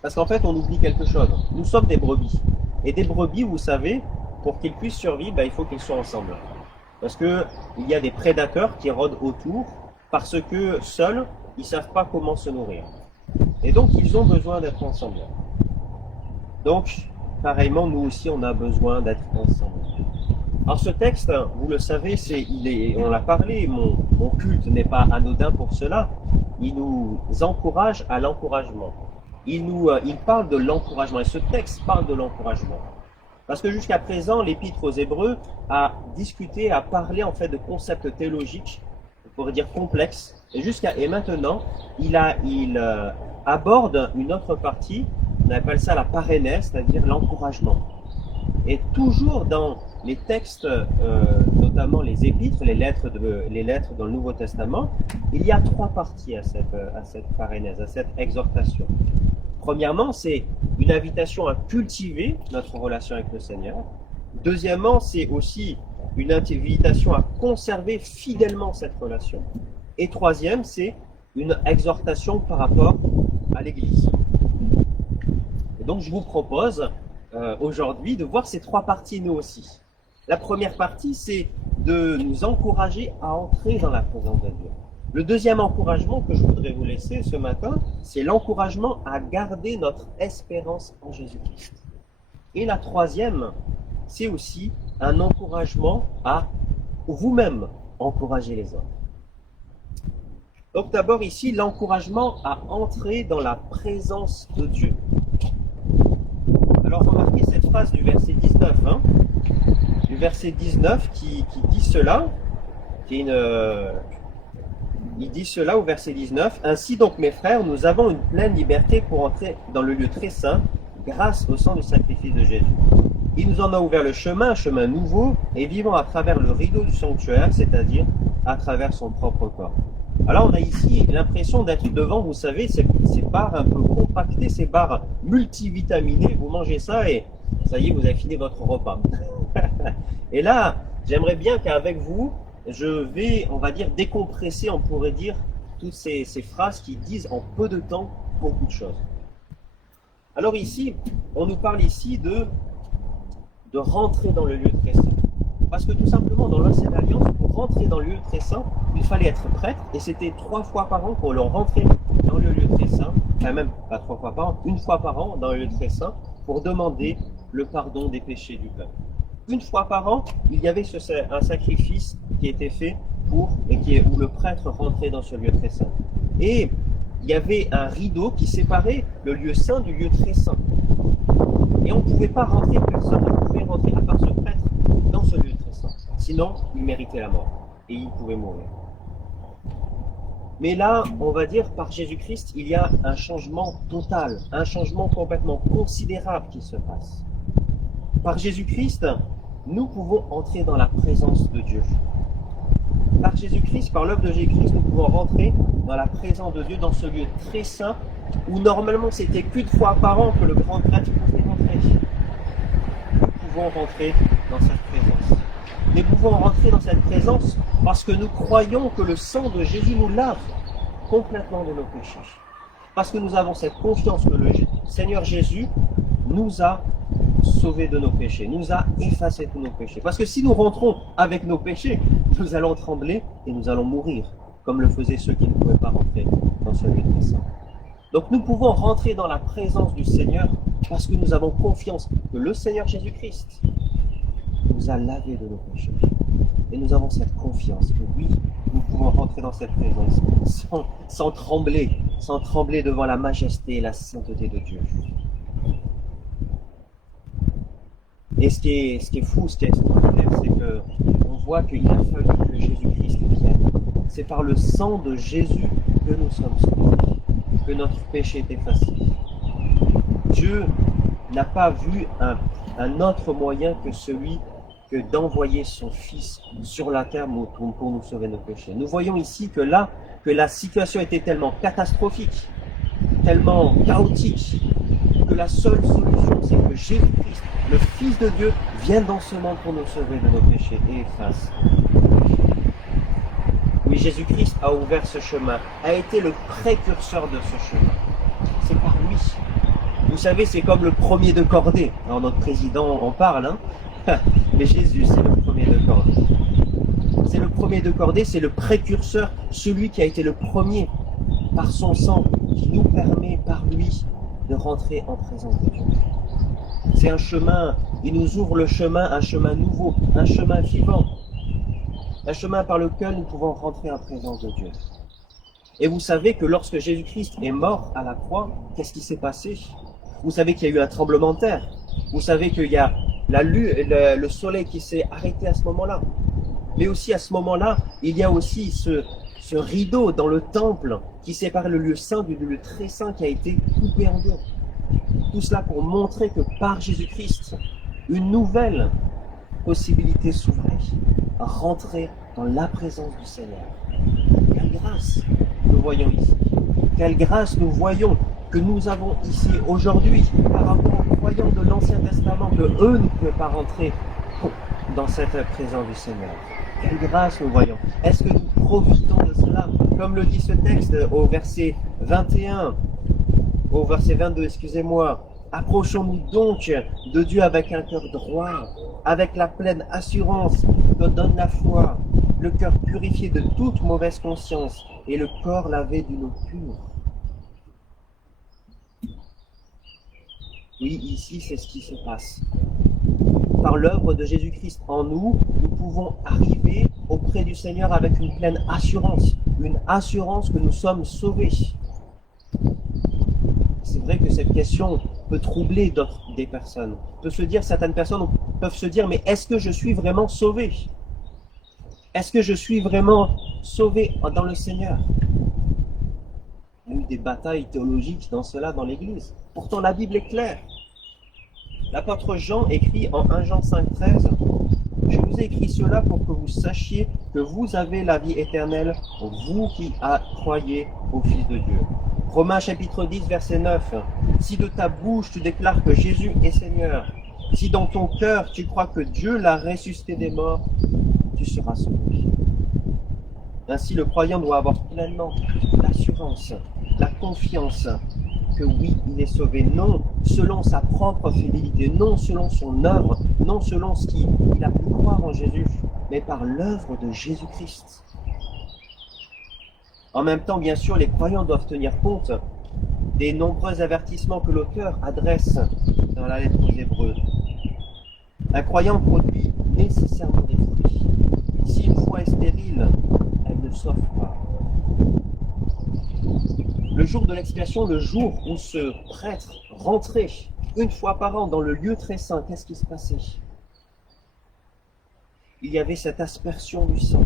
Parce qu'en fait, on oublie quelque chose. Nous sommes des brebis. Et des brebis, vous savez, pour qu'ils puissent survivre, il faut qu'ils soient ensemble. Parce que il y a des prédateurs qui rôdent autour, parce que seuls, ils ne savent pas comment se nourrir. Et donc, ils ont besoin d'être ensemble. Donc, pareillement, nous aussi, on a besoin d'être ensemble. Alors ce texte, vous le savez, on l'a parlé, mon culte n'est pas anodin pour cela. Il nous encourage à l'encouragement. Il parle de l'encouragement, et ce texte parle de l'encouragement. Parce que jusqu'à présent, l'Épître aux Hébreux a discuté, a parlé en fait de concepts théologiques, on pourrait dire complexes, et maintenant, il aborde une autre partie, on appelle ça la parénèse, c'est-à-dire l'encouragement. Et toujours dans les textes, notamment les épîtres, les lettres dans le Nouveau Testament, il y a trois parties à cette parénèse, à cette exhortation. Premièrement, c'est une invitation à cultiver notre relation avec le Seigneur. Deuxièmement, c'est aussi une invitation à conserver fidèlement cette relation. Et troisième, c'est une exhortation par rapport à l'Église. Et donc, je vous propose aujourd'hui de voir ces trois parties nous aussi. La première partie, c'est de nous encourager à entrer dans la présence de Dieu. Le deuxième encouragement que je voudrais vous laisser ce matin, c'est l'encouragement à garder notre espérance en Jésus-Christ. Et la troisième, c'est aussi un encouragement à vous-même encourager les autres. Donc d'abord ici, l'encouragement à entrer dans la présence de Dieu. Alors remarquez cette phrase du verset 19, du verset 19 qui dit cela, il dit cela au verset 19, « Ainsi donc mes frères, nous avons une pleine liberté pour entrer dans le lieu très saint, grâce au sang du sacrifice de Jésus. Il nous en a ouvert le chemin, un chemin nouveau, et vivant à travers le rideau du sanctuaire, c'est-à-dire à travers son propre corps. » Alors on a ici l'impression d'être devant, vous savez, ces barres un peu compactées, ces barres multivitaminées, vous mangez ça et ça y est, vous avez fini votre repas. Et là, j'aimerais bien qu'avec vous, je vais, on va dire, décompresser, on pourrait dire, toutes ces phrases qui disent en peu de temps beaucoup de choses. Alors ici, on nous parle ici de rentrer dans le lieu très saint. Parce que tout simplement, dans l'Ancienne Alliance, pour rentrer dans le lieu très saint, il fallait être prêtre, et c'était 3 fois par an qu'on leur rentrait dans le lieu très saint, enfin même pas 3 fois par an, 1 fois par an dans le lieu très saint, pour demander le pardon des péchés du peuple. 1 fois par an, il y avait un sacrifice qui était fait où le prêtre rentrait dans ce lieu très saint. Et il y avait un rideau qui séparait le lieu saint du lieu très saint. Et on ne pouvait pas rentrer, personne ne pouvait rentrer à part ce prêtre dans ce lieu très saint. Sinon, il méritait la mort et il pouvait mourir. Mais là, on va dire, par Jésus-Christ, il y a un changement total, un changement complètement considérable qui se passe. Par Jésus-Christ, nous pouvons entrer dans la présence de Dieu. Par Jésus-Christ, par l'œuvre de Jésus-Christ, nous pouvons rentrer dans la présence de Dieu, dans ce lieu très saint, où normalement c'était qu'une fois par an que le grand prêtre pouvait rentrer. Nous pouvons rentrer dans cette présence. Nous pouvons rentrer dans cette présence parce que nous croyons que le sang de Jésus nous lave complètement de nos péchés. Parce que nous avons cette confiance que le Seigneur Jésus nous a sauvés de nos péchés, nous a effacé tous nos péchés. Parce que si nous rentrons avec nos péchés, nous allons trembler et nous allons mourir, comme le faisaient ceux qui ne pouvaient pas rentrer dans ce lieu très saint. Donc nous pouvons rentrer dans la présence du Seigneur parce que nous avons confiance que le Seigneur Jésus-Christ nous a lavés de nos péchés. Et nous avons cette confiance que oui, nous pouvons rentrer dans cette présence sans trembler devant la majesté et la sainteté de Dieu. Et ce qui est fou, ce qui est extraordinaire, c'est qu'on voit qu'il a fallu que Jésus-Christ vienne. C'est par le sang de Jésus que nous sommes sauvés, que notre péché est effacé. Dieu n'a pas vu un autre moyen que celui que d'envoyer son Fils sur la terre pour nous sauver de nos péchés. Nous voyons ici que la situation était tellement catastrophique, tellement chaotique, que la seule solution, c'est que Jésus-Christ, le Fils de Dieu, vienne dans ce monde pour nous sauver de nos péchés et efface. Oui, Jésus-Christ a ouvert ce chemin, a été le précurseur de ce chemin. C'est par lui. Vous savez, c'est comme le premier de cordée. Alors notre président en parle, mais Jésus, c'est le premier de cordée. C'est le premier de cordée, c'est le précurseur, celui qui a été le premier par son sang, qui nous permet par lui de rentrer en présence de Dieu. C'est un chemin, il nous ouvre le chemin, un chemin nouveau, un chemin vivant, un chemin par lequel nous pouvons rentrer en présence de Dieu. Et vous savez que lorsque Jésus-Christ est mort à la croix, qu'est-ce qui s'est passé? Vous savez qu'il y a eu un tremblement de terre. Vous savez qu'il y a le soleil qui s'est arrêté à ce moment-là. Mais aussi à ce moment-là, il y a aussi ce rideau dans le temple qui sépare le lieu saint du lieu très saint qui a été coupé en deux. Tout cela pour montrer que par Jésus-Christ, une nouvelle possibilité s'ouvrait, rentrer dans la présence du Seigneur. Quelle grâce nous voyons ici. Quelle grâce nous voyons que nous avons ici aujourd'hui par rapport aux croyants de l'Ancien Testament, que eux ne pouvaient pas rentrer dans cette présence du Seigneur. Quelle grâce nous voyons. Est-ce que nous profitons de cela? Comme le dit ce texte au verset 21, au verset 22, excusez-moi. Approchons-nous donc de Dieu avec un cœur droit, avec la pleine assurance qui nous donne la foi, le cœur purifié de toute mauvaise conscience et le corps lavé d'une eau pure. Oui, ici, c'est ce qui se passe. Par l'œuvre de Jésus-Christ en nous, nous pouvons arriver auprès du Seigneur avec une pleine assurance, une assurance que nous sommes sauvés. C'est vrai que cette question peut troubler des personnes. Certaines personnes peuvent se dire, mais est-ce que je suis vraiment sauvé? Est-ce que je suis vraiment sauvé dans le Seigneur? Il y a eu des batailles théologiques dans cela dans l'Église. Pourtant, la Bible est claire. L'apôtre Jean écrit en 1 Jean 5,13 « Je vous ai écrit cela pour que vous sachiez que vous avez la vie éternelle, vous qui croyez au Fils de Dieu. » Romains chapitre 10, verset 9 « Si de ta bouche tu déclares que Jésus est Seigneur, si dans ton cœur tu crois que Dieu l'a ressuscité des morts, tu seras sauvé. » Ainsi, le croyant doit avoir pleinement l'assurance, la confiance que oui, il est sauvé, non selon sa propre fidélité, non selon son œuvre, non selon ce qu'il a pu croire en Jésus, mais par l'œuvre de Jésus-Christ. En même temps, bien sûr, les croyants doivent tenir compte des nombreux avertissements que l'auteur adresse dans la lettre aux Hébreux. Un croyant produit nécessairement des fruits. Si une foi est stérile, elle ne sauve pas. Le jour de l'expiation, le jour où ce prêtre rentrait une fois par an dans le lieu très saint, qu'est-ce qui se passait? Il y avait cette aspersion du sang.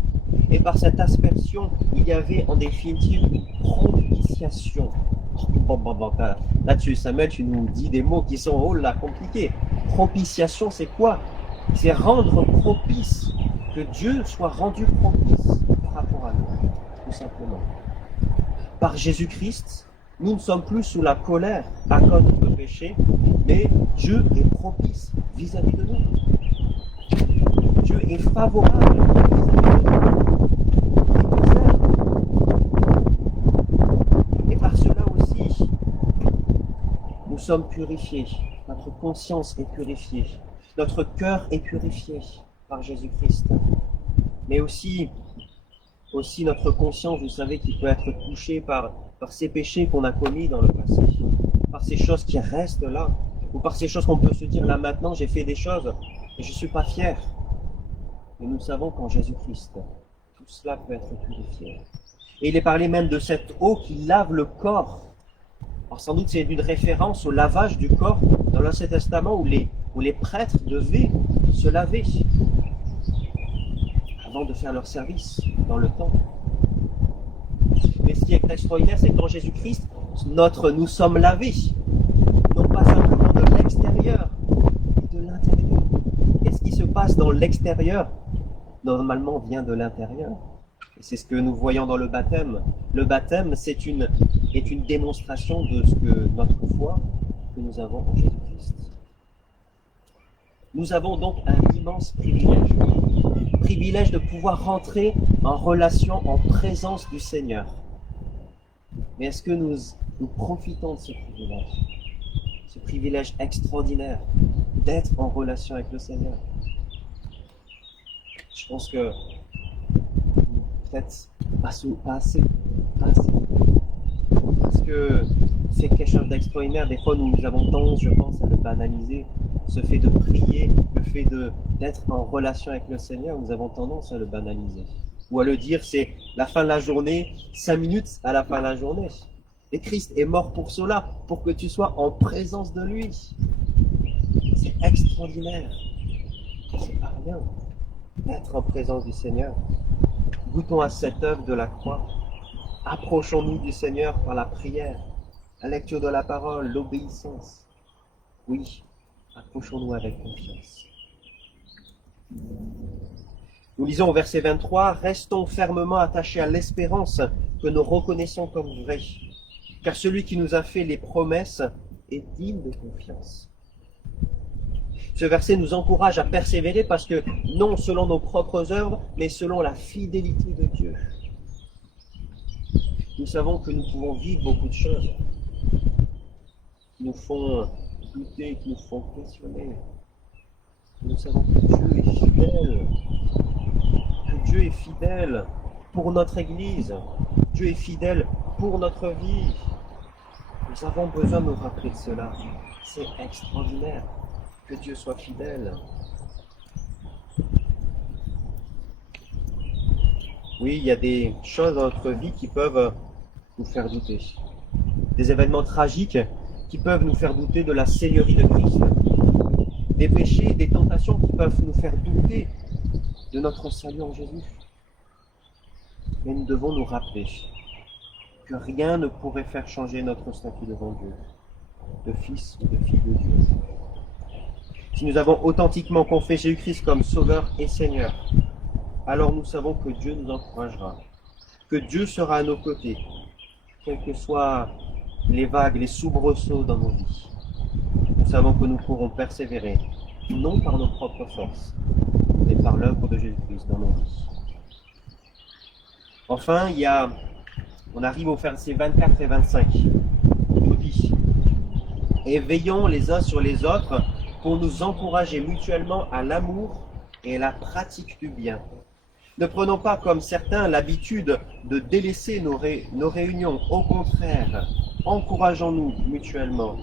Et par cette aspersion, il y avait en définitive une propitiation. Là-dessus, Samuel, tu nous dis des mots qui sont, oh là, compliqués. Propitiation, c'est quoi? C'est rendre propice, que Dieu soit rendu propice par rapport à nous, tout simplement. Par Jésus-Christ, nous ne sommes plus sous la colère à cause de nos péchés, mais Dieu est propice vis-à-vis de nous. Dieu est favorable vis-à-vis de nous. Et par cela aussi, nous sommes purifiés. Notre conscience est purifiée. Notre cœur est purifié par Jésus-Christ. Mais aussi notre conscience, vous savez, qui peut être touchée par ces péchés qu'on a commis dans le passé, par ces choses qui restent là, ou par ces choses qu'on peut se dire là maintenant, j'ai fait des choses et je ne suis pas fier. Mais nous savons qu'en Jésus-Christ, tout cela peut être purifié. Et il est parlé même de cette eau qui lave le corps. Alors sans doute c'est une référence au lavage du corps dans l'Ancien Testament où les prêtres devaient se laver avant de faire leur service dans le temple. Mais ce qui est extraordinaire, c'est qu'en Jésus-Christ, nous sommes lavés, non pas simplement de l'extérieur, mais de l'intérieur. Et ce qui se passe dans l'extérieur, normalement, vient de l'intérieur. Et c'est ce que nous voyons dans le baptême. Le baptême, est une démonstration de ce que notre foi que nous avons en Jésus-Christ. Nous avons donc un immense privilège de pouvoir rentrer en relation, en présence du Seigneur. Mais est-ce que nous profitons de ce privilège extraordinaire d'être en relation avec le Seigneur? Je pense que peut-être pas assez. Parce que c'est quelque chose d'extraordinaire. Des fois, nous avons tendance, je pense, à le banaliser. Ce fait de prier, le fait d'être en relation avec le Seigneur, nous avons tendance à le banaliser. Ou à le dire, c'est la fin de la journée, 5 minutes à la fin de la journée. Et Christ est mort pour cela, pour que tu sois en présence de lui. C'est extraordinaire. C'est pas rien d'être en présence du Seigneur. Goûtons à cette œuvre de la croix. Approchons-nous du Seigneur par la prière, la lecture de la parole, l'obéissance. Oui, Approchons-nous avec confiance. Nous lisons au verset 23, « Restons fermement attachés à l'espérance que nous reconnaissons comme vraie, car celui qui nous a fait les promesses est digne de confiance. » Ce verset nous encourage à persévérer parce que, non selon nos propres œuvres, mais selon la fidélité de Dieu. Nous savons que nous pouvons vivre beaucoup de choses qui nous font douter, qui nous font questionner. Nous savons que Dieu est fidèle. Que Dieu est fidèle pour notre Église. Dieu est fidèle pour notre vie. Nous avons besoin de nous rappeler de cela. C'est extraordinaire que Dieu soit fidèle. Oui, il y a des choses dans notre vie qui peuvent nous faire douter. Des événements tragiques qui peuvent nous faire douter de la Seigneurie de Christ. Des péchés, des tentations qui peuvent nous faire douter de notre salut en Jésus. Mais nous devons nous rappeler que rien ne pourrait faire changer notre statut devant Dieu, de fils ou de fille de Dieu. Si nous avons authentiquement confié Jésus-Christ comme Sauveur et Seigneur, alors nous savons que Dieu nous encouragera, que Dieu sera à nos côtés, quelles que soient les vagues, les soubresauts dans nos vies. Nous savons que nous pourrons persévérer, non par nos propres forces, mais par l'œuvre de Jésus-Christ dans nos vies. Enfin, on arrive au verset 24 et 25. Il nous dit, « Et veillons les uns sur les autres pour nous encourager mutuellement à l'amour et à la pratique du bien. Ne prenons pas comme certains l'habitude de délaisser nos réunions. Au contraire, encourageons-nous mutuellement.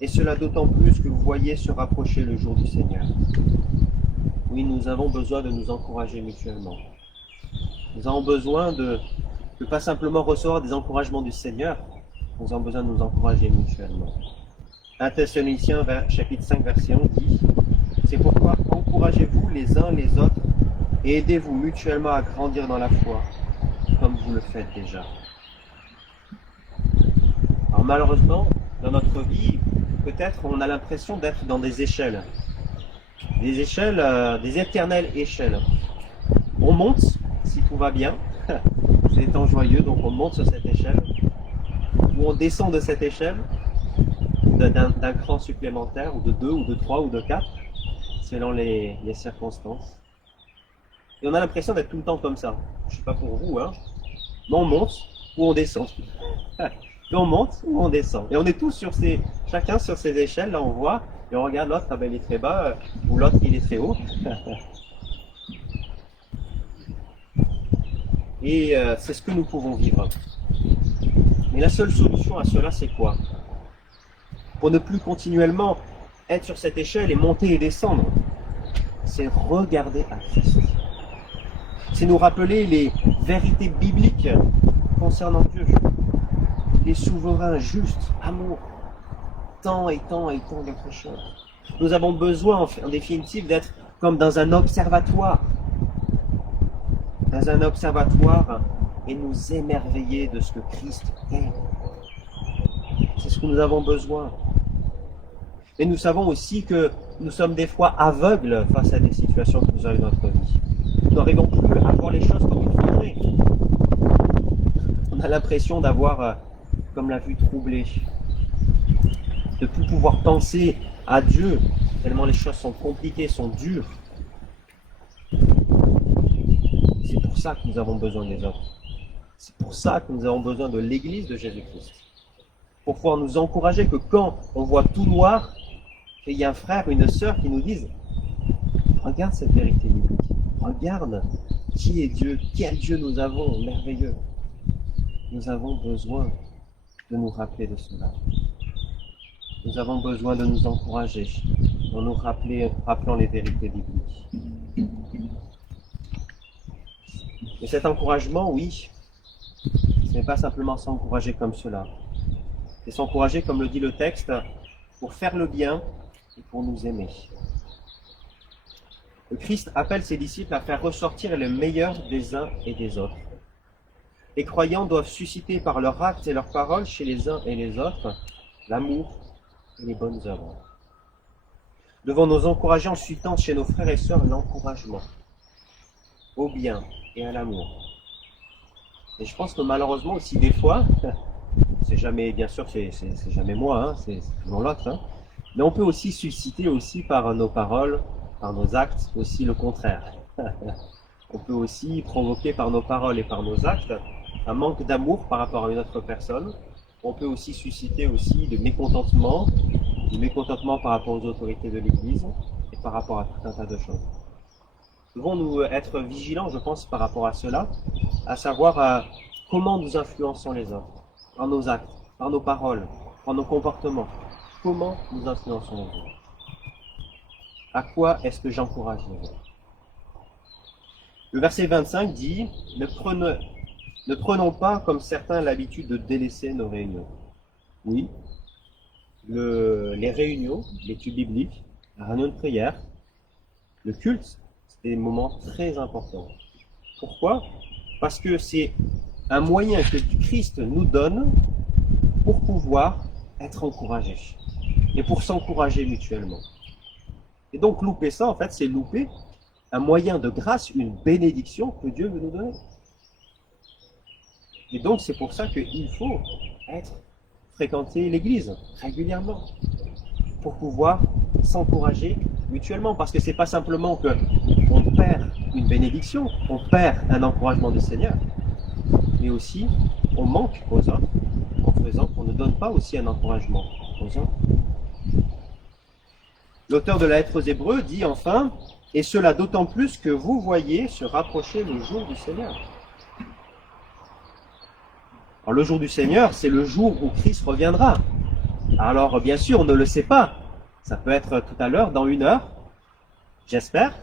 Et cela d'autant plus que vous voyez se rapprocher le jour du Seigneur. » Oui, nous avons besoin de nous encourager mutuellement. Nous avons besoin de ne pas simplement recevoir des encouragements du Seigneur, nous avons besoin de nous encourager mutuellement. 1 Thessaloniciens, chapitre 5, verset 11 dit « C'est pourquoi encouragez-vous les uns les autres et aidez-vous mutuellement à grandir dans la foi, comme vous le faites déjà. » Alors malheureusement, dans notre vie, peut-être on a l'impression d'être dans des échelles, des éternelles échelles. On monte, si tout va bien, c'est des temps joyeux, donc on monte sur cette échelle, ou on descend de cette échelle, d'un cran supplémentaire, ou de 2, ou de 3, ou de 4, selon les circonstances. Et on a l'impression d'être tout le temps comme ça. Je ne sais pas pour vous, hein. Mais on monte, ou on descend. Et on monte, ou on descend. Et on est tous chacun sur ces échelles, là on voit, et on regarde l'autre, ah ben il est très bas, ou l'autre il est très haut. Et c'est ce que nous pouvons vivre. Mais la seule solution à cela, c'est quoi? Pour ne plus continuellement être sur cette échelle et monter et descendre, c'est regarder à Christ. C'est nous rappeler les vérités bibliques concernant Dieu. Il est souverain, juste, amour, tant et tant et tant d'autres choses. Nous avons besoin, en définitive, d'être comme dans un observatoire. Dans un observatoire et nous émerveiller de ce que Christ est. C'est ce que nous avons besoin. Mais nous savons aussi que nous sommes des fois aveugles face à des situations que nous avons dans notre vie. Nous n'arrivons plus à voir les choses comme il faudrait. On a l'impression d'avoir comme la vue troublée, de ne plus pouvoir penser à Dieu, tellement les choses sont compliquées, sont dures. C'est pour ça que nous avons besoin des autres. C'est pour ça que nous avons besoin de l'Église de Jésus-Christ. Pour pouvoir nous encourager que quand on voit tout noir, qu'il y a un frère ou une sœur qui nous disent « Regarde cette vérité biblique, regarde qui est Dieu, quel Dieu nous avons, merveilleux. » Nous avons besoin de nous rappeler de cela. Nous avons besoin de nous encourager en nous rappelant les vérités bibliques. Et cet encouragement, oui, ce n'est pas simplement s'encourager comme cela. C'est s'encourager, comme le dit le texte, pour faire le bien et pour nous aimer. Le Christ appelle ses disciples à faire ressortir le meilleur des uns et des autres. Les croyants doivent susciter par leurs actes et leurs paroles chez les uns et les autres l'amour et les bonnes œuvres. devons nous encourager en suscitant chez nos frères et sœurs l'encouragement au bien et à l'amour. Et je pense que malheureusement aussi des fois, c'est jamais, bien sûr, c'est jamais moi, hein, c'est toujours l'autre, hein, mais on peut aussi susciter aussi par nos paroles, par nos actes, aussi le contraire. On peut aussi provoquer par nos paroles et par nos actes un manque d'amour par rapport à une autre personne. On peut aussi susciter aussi du mécontentement par rapport aux autorités de l'Église et par rapport à tout un tas de choses. Devons-nous être vigilants, je pense, par rapport à cela, à savoir comment nous influençons les autres, par nos actes, par nos paroles, par nos comportements. Comment nous influençons les autres? À quoi est-ce que j'encourage les autres? Le verset 25 dit « Ne prenons pas comme certains l'habitude de délaisser nos réunions. » Oui, les réunions, l'étude biblique, la réunion de prière, le culte, c'est des moments très importants. Pourquoi? Parce que c'est un moyen que Christ nous donne pour pouvoir être encouragés et pour s'encourager mutuellement. Et donc louper ça, en fait, c'est louper un moyen de grâce, une bénédiction que Dieu veut nous donner. Et donc c'est pour ça qu'il faut fréquenter l'Église régulièrement pour pouvoir s'encourager mutuellement, parce que c'est pas simplement que on perd une bénédiction, on perd un encouragement du Seigneur, mais aussi on manque aux autres en faisant qu'on ne donne pas aussi un encouragement aux autres. L'auteur de la lettre aux Hébreux dit enfin, et cela d'autant plus que vous voyez se rapprocher le jour du Seigneur. Alors, le jour du Seigneur, c'est le jour où Christ reviendra. Alors bien sûr, on ne le sait pas. Ça peut être tout à l'heure, dans 1 heure, j'espère.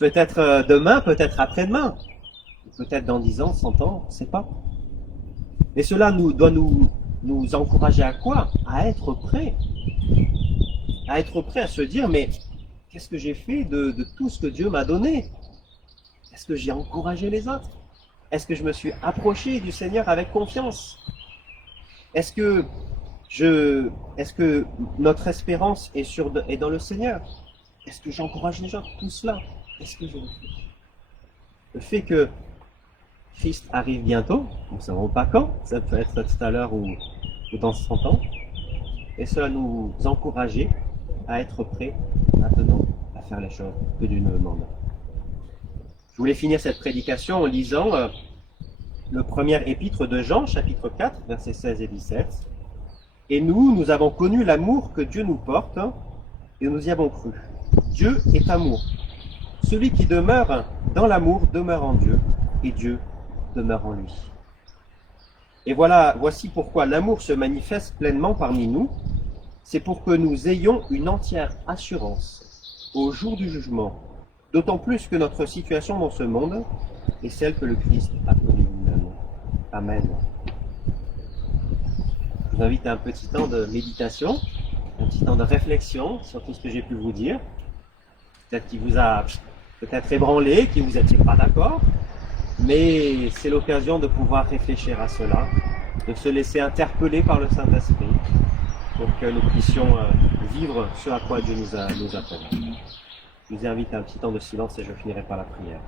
Peut-être demain, peut-être après-demain. Peut-être dans 10 ans, 100 ans, on ne sait pas. Et cela doit nous encourager à quoi? À être prêts. À être prêts à se dire, mais qu'est-ce que j'ai fait de tout ce que Dieu m'a donné? Est-ce que j'ai encouragé les autres? Est-ce que je me suis approché du Seigneur avec confiance? Est-ce que notre espérance est dans le Seigneur? Est-ce que j'encourage les gens? Tout cela, est-ce que je le fais? Le fait que Christ arrive bientôt, nous ne savons pas quand, ça peut être tout à l'heure ou dans 100 ans, et cela nous encourager à être prêts maintenant à faire les choses que Dieu nous demande. Je voulais finir cette prédication en lisant le premier épître de Jean, chapitre 4, versets 16 et 17. « Et nous avons connu l'amour que Dieu nous porte, et nous y avons cru. Dieu est amour. Celui qui demeure dans l'amour demeure en Dieu, et Dieu demeure en lui. » Et voici pourquoi l'amour se manifeste pleinement parmi nous. C'est pour que nous ayons une entière assurance au jour du jugement, d'autant plus que notre situation dans ce monde est celle que le Christ a connue lui-même. Amen. Je vous invite à un petit temps de méditation, un petit temps de réflexion sur tout ce que j'ai pu vous dire. Peut-être qu'il vous a ébranlé, que vous n'étiez pas d'accord, mais c'est l'occasion de pouvoir réfléchir à cela, de se laisser interpeller par le Saint-Esprit pour que nous puissions vivre ce à quoi Dieu nous appelle. Je vous invite à un petit temps de silence et je finirai par la prière.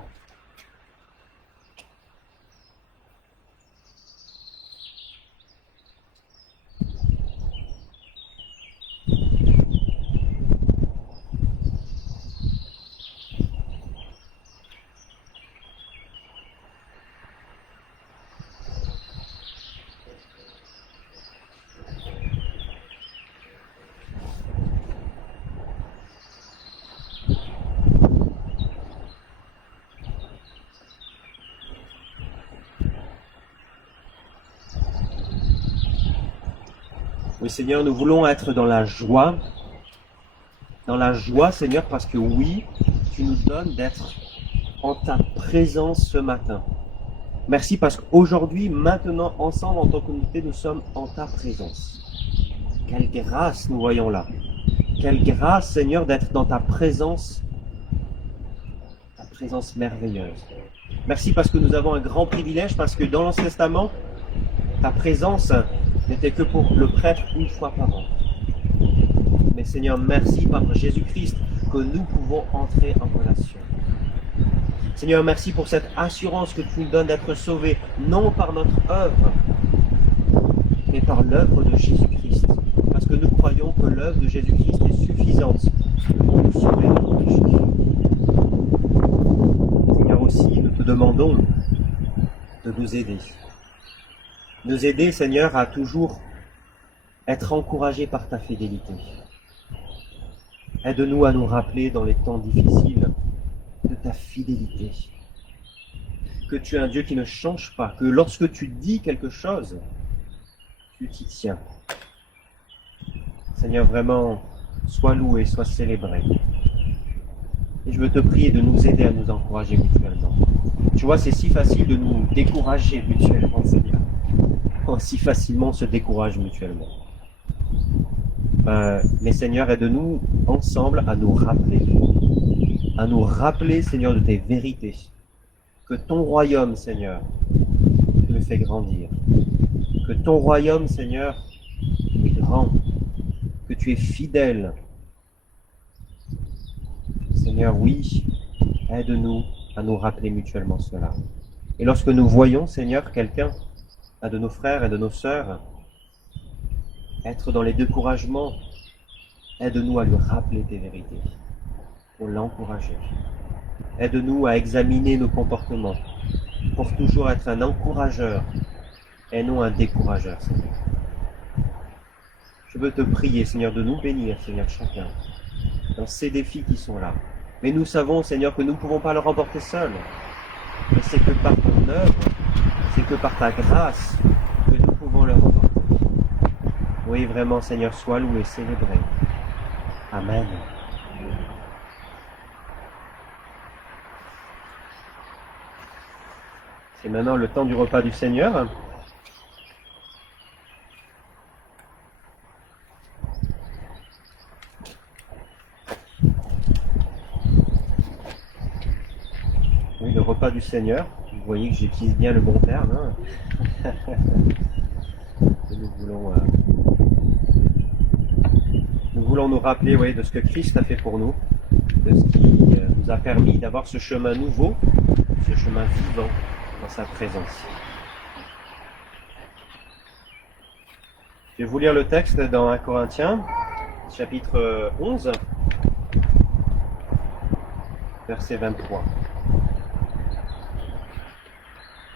Oui, Seigneur, nous voulons être dans la joie. Dans la joie, Seigneur, parce que oui, tu nous donnes d'être en ta présence ce matin. Merci parce qu'aujourd'hui, maintenant, ensemble, en tant que communauté, nous sommes en ta présence. Quelle grâce nous voyons là. Quelle grâce, Seigneur, d'être dans ta présence merveilleuse. Merci parce que nous avons un grand privilège, parce que dans l'Ancien Testament, ta présence n'était que pour le prêtre une fois par an. Mais Seigneur, merci par Jésus-Christ que nous pouvons entrer en relation. Seigneur, merci pour cette assurance que tu nous donnes d'être sauvés, non par notre œuvre, mais par l'œuvre de Jésus-Christ. Parce que nous croyons que l'œuvre de Jésus-Christ est suffisante pour nous sauver de nos péchés. Seigneur, aussi, nous te demandons de nous aider. Nous aider, Seigneur, à toujours être encouragés par ta fidélité. Aide-nous à nous rappeler dans les temps difficiles de ta fidélité. Que tu es un Dieu qui ne change pas, que lorsque tu dis quelque chose, tu t'y tiens. Seigneur, vraiment, sois loué, sois célébré. Et je veux te prier de nous aider à nous encourager mutuellement. Tu vois, c'est si facile de nous décourager mutuellement, Seigneur. Si facilement on se décourage mutuellement. Mais Seigneur, aide-nous ensemble à nous rappeler, Seigneur, de tes vérités. Que ton royaume, Seigneur, tu le fais grandir. Que ton royaume, Seigneur, est grand. Que tu es fidèle. Seigneur, oui, aide-nous à nous rappeler mutuellement cela. Et lorsque nous voyons, Seigneur, quelqu'un, un de nos frères et de nos sœurs, être dans les découragements, aide-nous à lui rappeler tes vérités, pour l'encourager. Aide-nous à examiner nos comportements, pour toujours être un encourageur et non un décourageur, Seigneur. Je veux te prier, Seigneur, de nous bénir, Seigneur, chacun, dans ces défis qui sont là. Mais nous savons, Seigneur, que nous ne pouvons pas le remporter seuls. Mais c'est que par ton œuvre, c'est que par ta grâce que nous pouvons le remporter. Oui, vraiment, Seigneur, sois loué, célébré. Amen. C'est maintenant le temps du repas du Seigneur. Oui, le repas du Seigneur. Vous voyez que j'utilise bien le bon terme. Hein. Nous voulons nous rappeler, oui, de ce que Christ a fait pour nous, de ce qui nous a permis d'avoir ce chemin nouveau, ce chemin vivant dans sa présence. Je vais vous lire le texte dans 1 Corinthiens, chapitre 11, verset 23.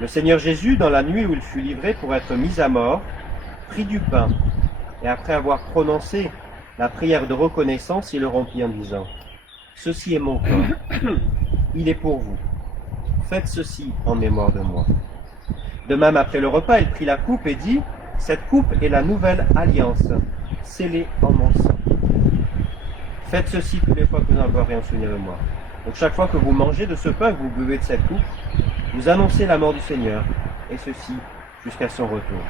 Le Seigneur Jésus, dans la nuit où il fut livré pour être mis à mort, prit du pain, et après avoir prononcé la prière de reconnaissance, il le rompit en disant : « Ceci est mon corps, il est pour vous. Faites ceci en mémoire de moi. » De même, après le repas, il prit la coupe et dit : « Cette coupe est la nouvelle alliance, scellée en mon sang. Faites ceci toutes les fois que vous en boirez en souvenir de moi. » Donc chaque fois que vous mangez de ce pain, que vous buvez de cette coupe, vous annoncez la mort du Seigneur, et ceci jusqu'à son retour.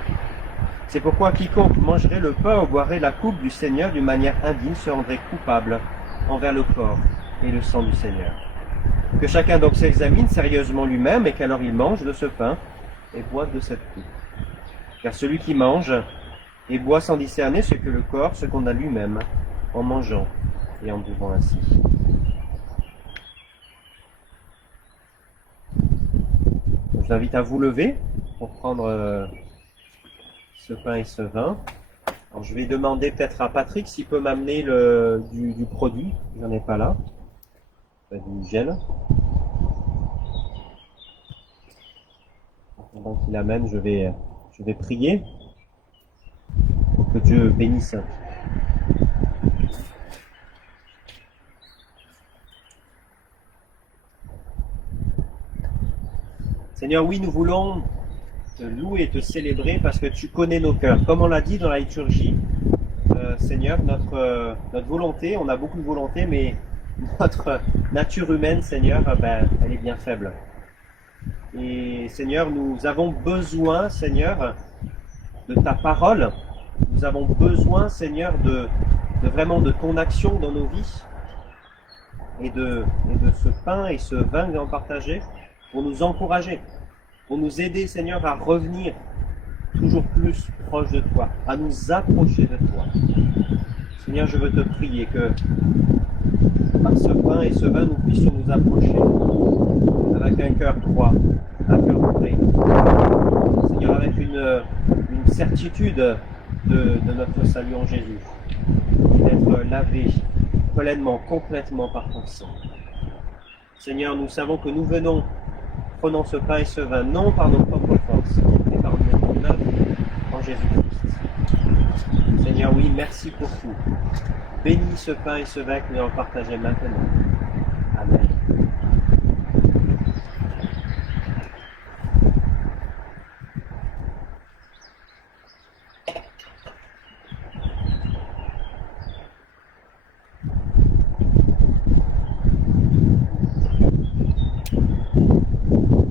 C'est pourquoi quiconque mangerait le pain ou boirait la coupe du Seigneur d'une manière indigne se rendrait coupable envers le corps et le sang du Seigneur. Que chacun donc s'examine sérieusement lui-même et qu'alors il mange de ce pain et boive de cette coupe. Car celui qui mange et boit sans discerner ce que le corps se condamne lui-même en mangeant et en buvant ainsi. Je vous invite à vous lever pour prendre ce pain et ce vin. Alors, je vais demander peut-être à Patrick s'il peut m'amener du produit. J'en ai pas là. Du gel. Pendant qu'il amène, je vais prier pour que Dieu bénisse. Seigneur, oui, nous voulons te louer et te célébrer parce que tu connais nos cœurs. Comme on l'a dit dans la liturgie, Seigneur, notre volonté, on a beaucoup de volonté, mais notre nature humaine, Seigneur, elle est bien faible. Et Seigneur, nous avons besoin, Seigneur, de ta parole. Nous avons besoin, Seigneur, de vraiment de ton action dans nos vies et de ce pain et ce vin que nous avons partagé pour nous encourager, pour nous aider, Seigneur, à revenir toujours plus proche de toi, à nous approcher de toi. Seigneur, je veux te prier que par ce pain et ce vin, nous puissions nous approcher avec un cœur droit, un cœur vrai. Seigneur, avec une certitude de notre salut en Jésus, d'être lavé pleinement, complètement par ton sang. Seigneur, nous savons que nous venons, prenons ce pain et ce vin, non par nos propres forces, mais par notre œuvre en Jésus-Christ. Seigneur, oui, merci pour tout. Bénis ce pain et ce vin que nous allons partager maintenant. Amen.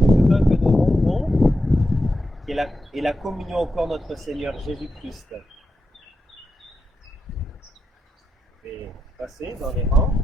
Le pain que nous rompons et la communion au corps de notre Seigneur Jésus-Christ. Et passer dans les rangs.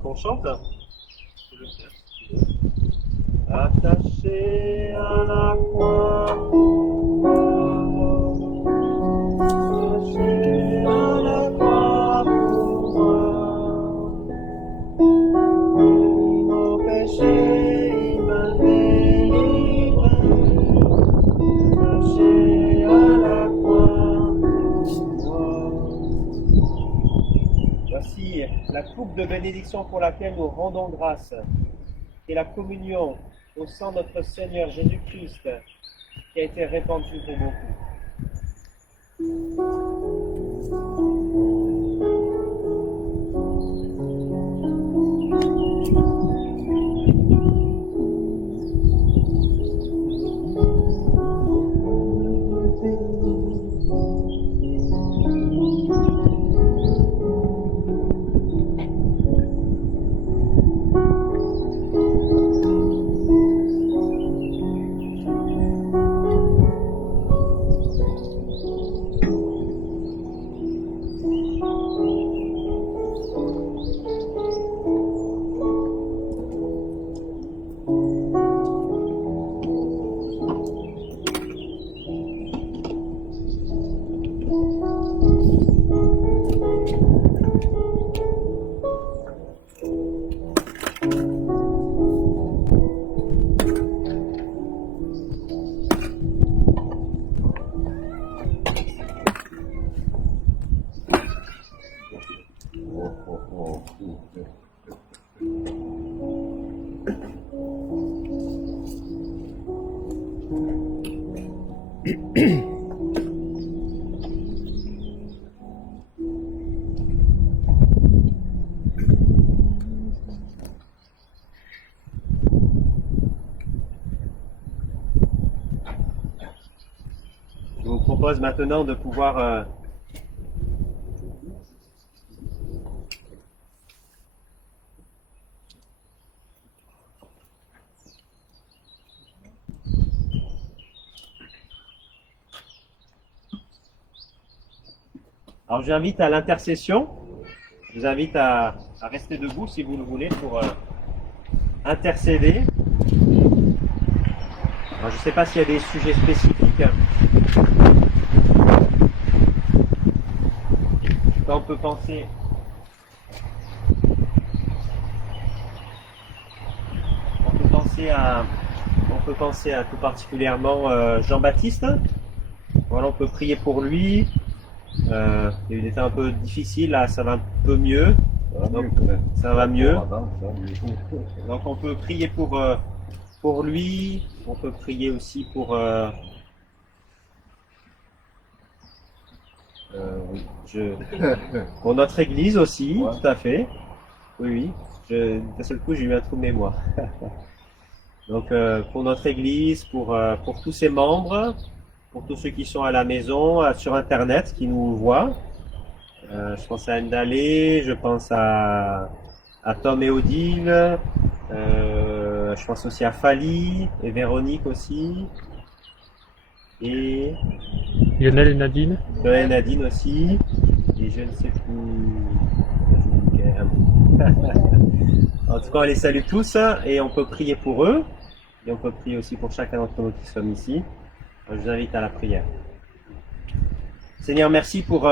Qu'on chante. Attaché à la croix, attaché à la croix pour moi, mon péché il m'a délivré, attaché à la croix pour moi. Voici la coupe de bénédiction pour laquelle nous rendons grâce, et la communion au sang de notre Seigneur Jésus-Christ qui a été répandu pour beaucoup. Je vous propose maintenant de pouvoir Alors je vous invite à l'intercession. Je vous invite à rester debout si vous le voulez pour intercéder. Alors, je ne sais pas s'il y a des sujets spécifiques. On peut penser à tout particulièrement Jean-Baptiste Voilà, on peut prier pour lui. Il était un peu difficile, là ça va un peu mieux. Donc, ça va mieux. Donc on peut prier pour lui. On peut prier aussi pour pour notre église aussi, tout à fait. Oui, oui. D'un seul coup, j'ai eu un trou de mémoire. Donc, pour notre église, pour tous ses membres, pour tous ceux qui sont à la maison, sur Internet, qui nous voient. Je pense à Ndalé, je pense à Tom et Odile, je pense aussi à Fali et Véronique aussi. Et Lionel et Nadine. Lionel et Nadine aussi. Et je ne sais plus. En tout cas, on les salue tous et on peut prier pour eux. Et on peut prier aussi pour chacun d'entre nous qui sommes ici. Je vous invite à la prière. Seigneur, merci pour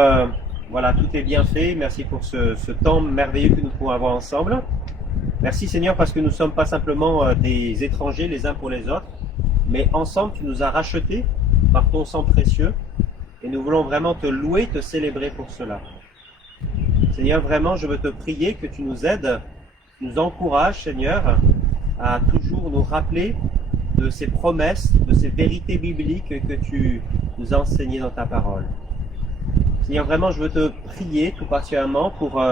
voilà, tous tes bienfaits. Merci pour ce temps merveilleux que nous pouvons avoir ensemble. Merci Seigneur parce que nous ne sommes pas simplement des étrangers les uns pour les autres, mais ensemble tu nous as rachetés par ton sang précieux et nous voulons vraiment te louer, te célébrer pour cela. Seigneur, vraiment je veux te prier que tu nous aides, nous encourages Seigneur à toujours nous rappeler de ces promesses, de ces vérités bibliques que tu nous as enseignées dans ta parole. Seigneur, vraiment je veux te prier tout particulièrement pour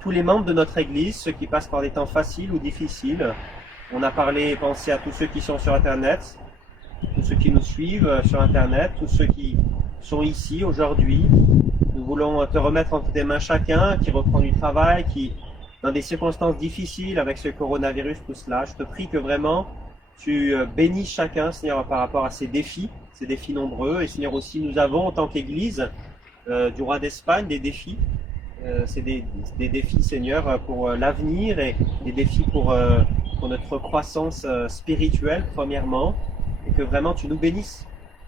tous les membres de notre Église, ceux qui passent par des temps faciles ou difficiles. On a pensé à tous ceux qui sont sur Internet, tous ceux qui nous suivent sur Internet, tous ceux qui sont ici aujourd'hui. Nous voulons te remettre entre tes mains chacun qui reprend du travail, qui, dans des circonstances difficiles avec ce coronavirus, tout cela. Je te prie que vraiment tu bénisses chacun, Seigneur, par rapport à ces défis nombreux. Et Seigneur aussi, nous avons en tant qu'Église du roi d'Espagne des défis. C'est des défis, Seigneur, pour l'avenir et des défis pour notre croissance spirituelle, premièrement, et que vraiment tu nous bénisses.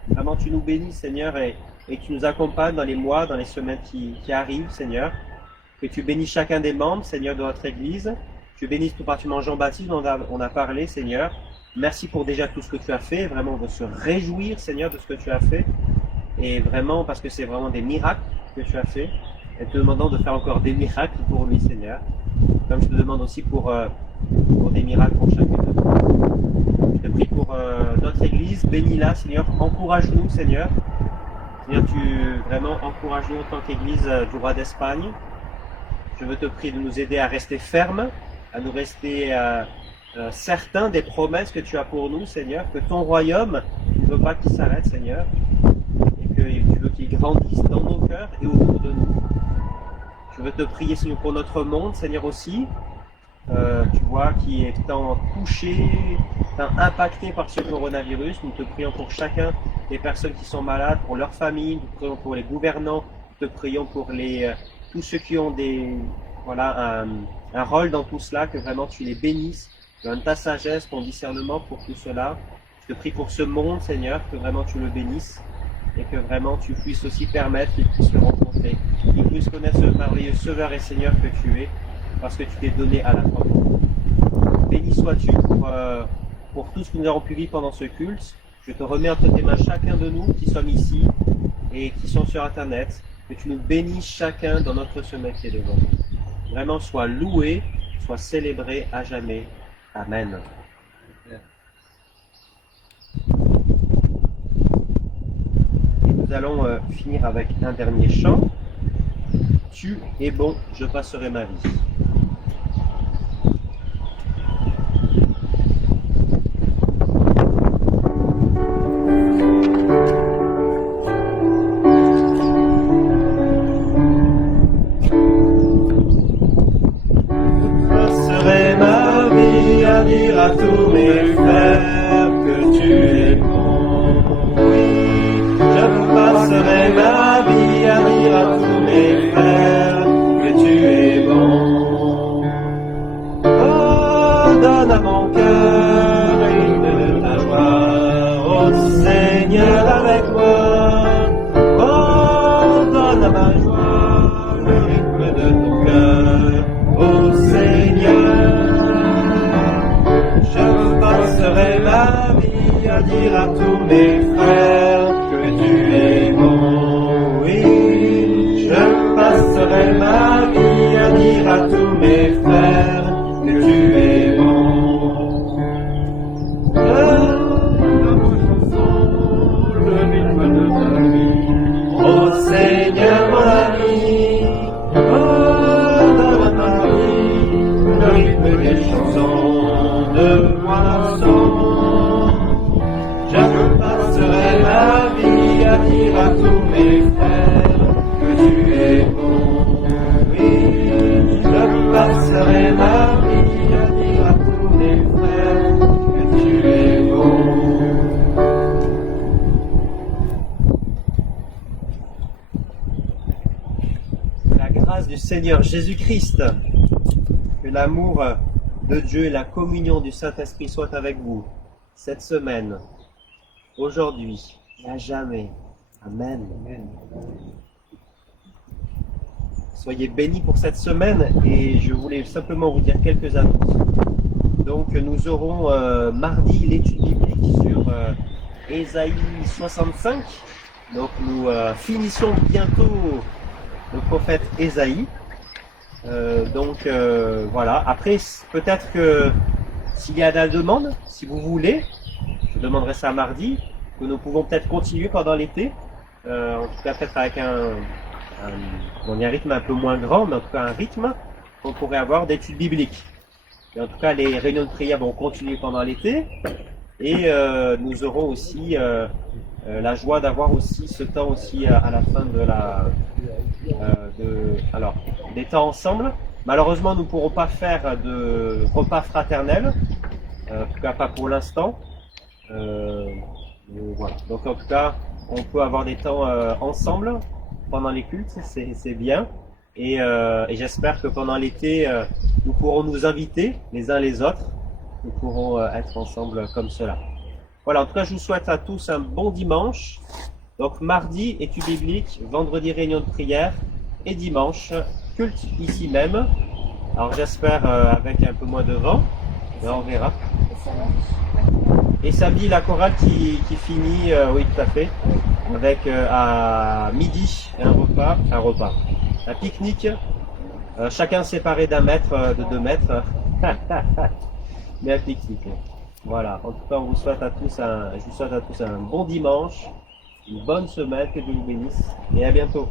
Vraiment tu nous bénisses, Seigneur, et que tu nous accompagnes dans les mois, dans les semaines qui arrivent, Seigneur. Que tu bénisses chacun des membres, Seigneur, de notre Église. Tu bénisses tout particulièrement Jean-Baptiste, dont on a parlé, Seigneur. Merci pour déjà tout ce que tu as fait, vraiment de se réjouir, Seigneur, de ce que tu as fait. Et vraiment, parce que c'est vraiment des miracles que tu as fait. Et te demandant de faire encore des miracles pour lui, Seigneur. Comme je te demande aussi pour des miracles pour chacun de nous. Je te prie pour notre Église, bénis-la, Seigneur. Encourage-nous, Seigneur. Seigneur, tu vraiment encourage-nous en tant qu'Église du roi d'Espagne. Je veux te prier de nous aider à rester fermes, à nous rester certains des promesses que tu as pour nous, Seigneur. Que ton royaume ne veut pas qu'il s'arrête, Seigneur. Et que tu veux qu'il grandisse dans nos cœurs et autour de nous. Je veux te prier, Seigneur, pour notre monde, Seigneur, aussi. Tu vois, qui est tant touché, tant impacté par ce coronavirus. Nous te prions pour chacun des personnes qui sont malades, pour leurs familles. Nous te prions pour les gouvernants. Nous te prions pour tous ceux qui ont un rôle dans tout cela, que vraiment tu les bénisses. Donne ta sagesse, ton discernement pour tout cela. Je te prie pour ce monde, Seigneur, que vraiment tu le bénisses. Et que vraiment tu puisses aussi permettre qu'ils puissent le rencontrer, qu'ils puissent connaître ce merveilleux Sauveur et Seigneur que tu es, parce que tu t'es donné à la croix pour nous. Béni sois-tu pour tout ce que nous avons pu vivre pendant ce culte. Je te remets entre tes mains chacun de nous qui sommes ici et qui sont sur Internet, que tu nous bénisses chacun dans notre semaine qui est devant nous. Vraiment, sois loué, sois célébré à jamais. Amen. Nous allons finir avec un dernier chant. Tu es bon, je passerai ma vie. Je passerai ma vie à dire à tous mes frères que tu es bon. Oui. Je passerai ma vie à dire à tous mes frères que tu es bon. dire à tous mes frères que tu es bon. Oui, je passerai ma vie à dire à tous mes frères que tu es bon. La grâce du Seigneur Jésus-Christ, que l'amour de Dieu et la communion du Saint-Esprit soient avec vous cette semaine, aujourd'hui et à jamais. Amen. Soyez bénis pour cette semaine et je voulais simplement vous dire quelques annonces. Donc nous aurons mardi l'étude biblique sur Ésaïe 65. Donc nous finissons bientôt le prophète Ésaïe. Voilà. Après, peut-être que s'il y a de la demande, si vous voulez, je demanderai ça mardi, que nous pouvons peut-être continuer pendant l'été. En tout cas, peut-être avec un rythme un peu moins grand, mais en tout cas un rythme qu'on pourrait avoir d'études bibliques. Et en tout cas, les réunions de prière vont continuer pendant l'été. Et nous aurons aussi la joie d'avoir aussi ce temps aussi à la fin des temps ensemble. Malheureusement, nous ne pourrons pas faire de repas fraternel, en tout cas pas pour l'instant. Voilà. Donc en tout cas, on peut avoir des temps ensemble pendant les cultes, c'est bien. Et j'espère que pendant l'été, nous pourrons nous inviter les uns les autres. Nous pourrons être ensemble comme cela. Voilà, en tout cas, je vous souhaite à tous un bon dimanche. Donc mardi, étude biblique, vendredi, réunion de prière, et dimanche, culte ici même. Alors j'espère avec un peu moins de vent, mais on verra. Et samedi, la chorale qui finit, oui tout à fait, avec à midi un repas. Un pique-nique, chacun séparé d'1 mètre, de 2 mètres, mais un pique-nique. Voilà, en tout cas, je vous souhaite à tous un bon dimanche, une bonne semaine, que Dieu vous bénisse, et à bientôt.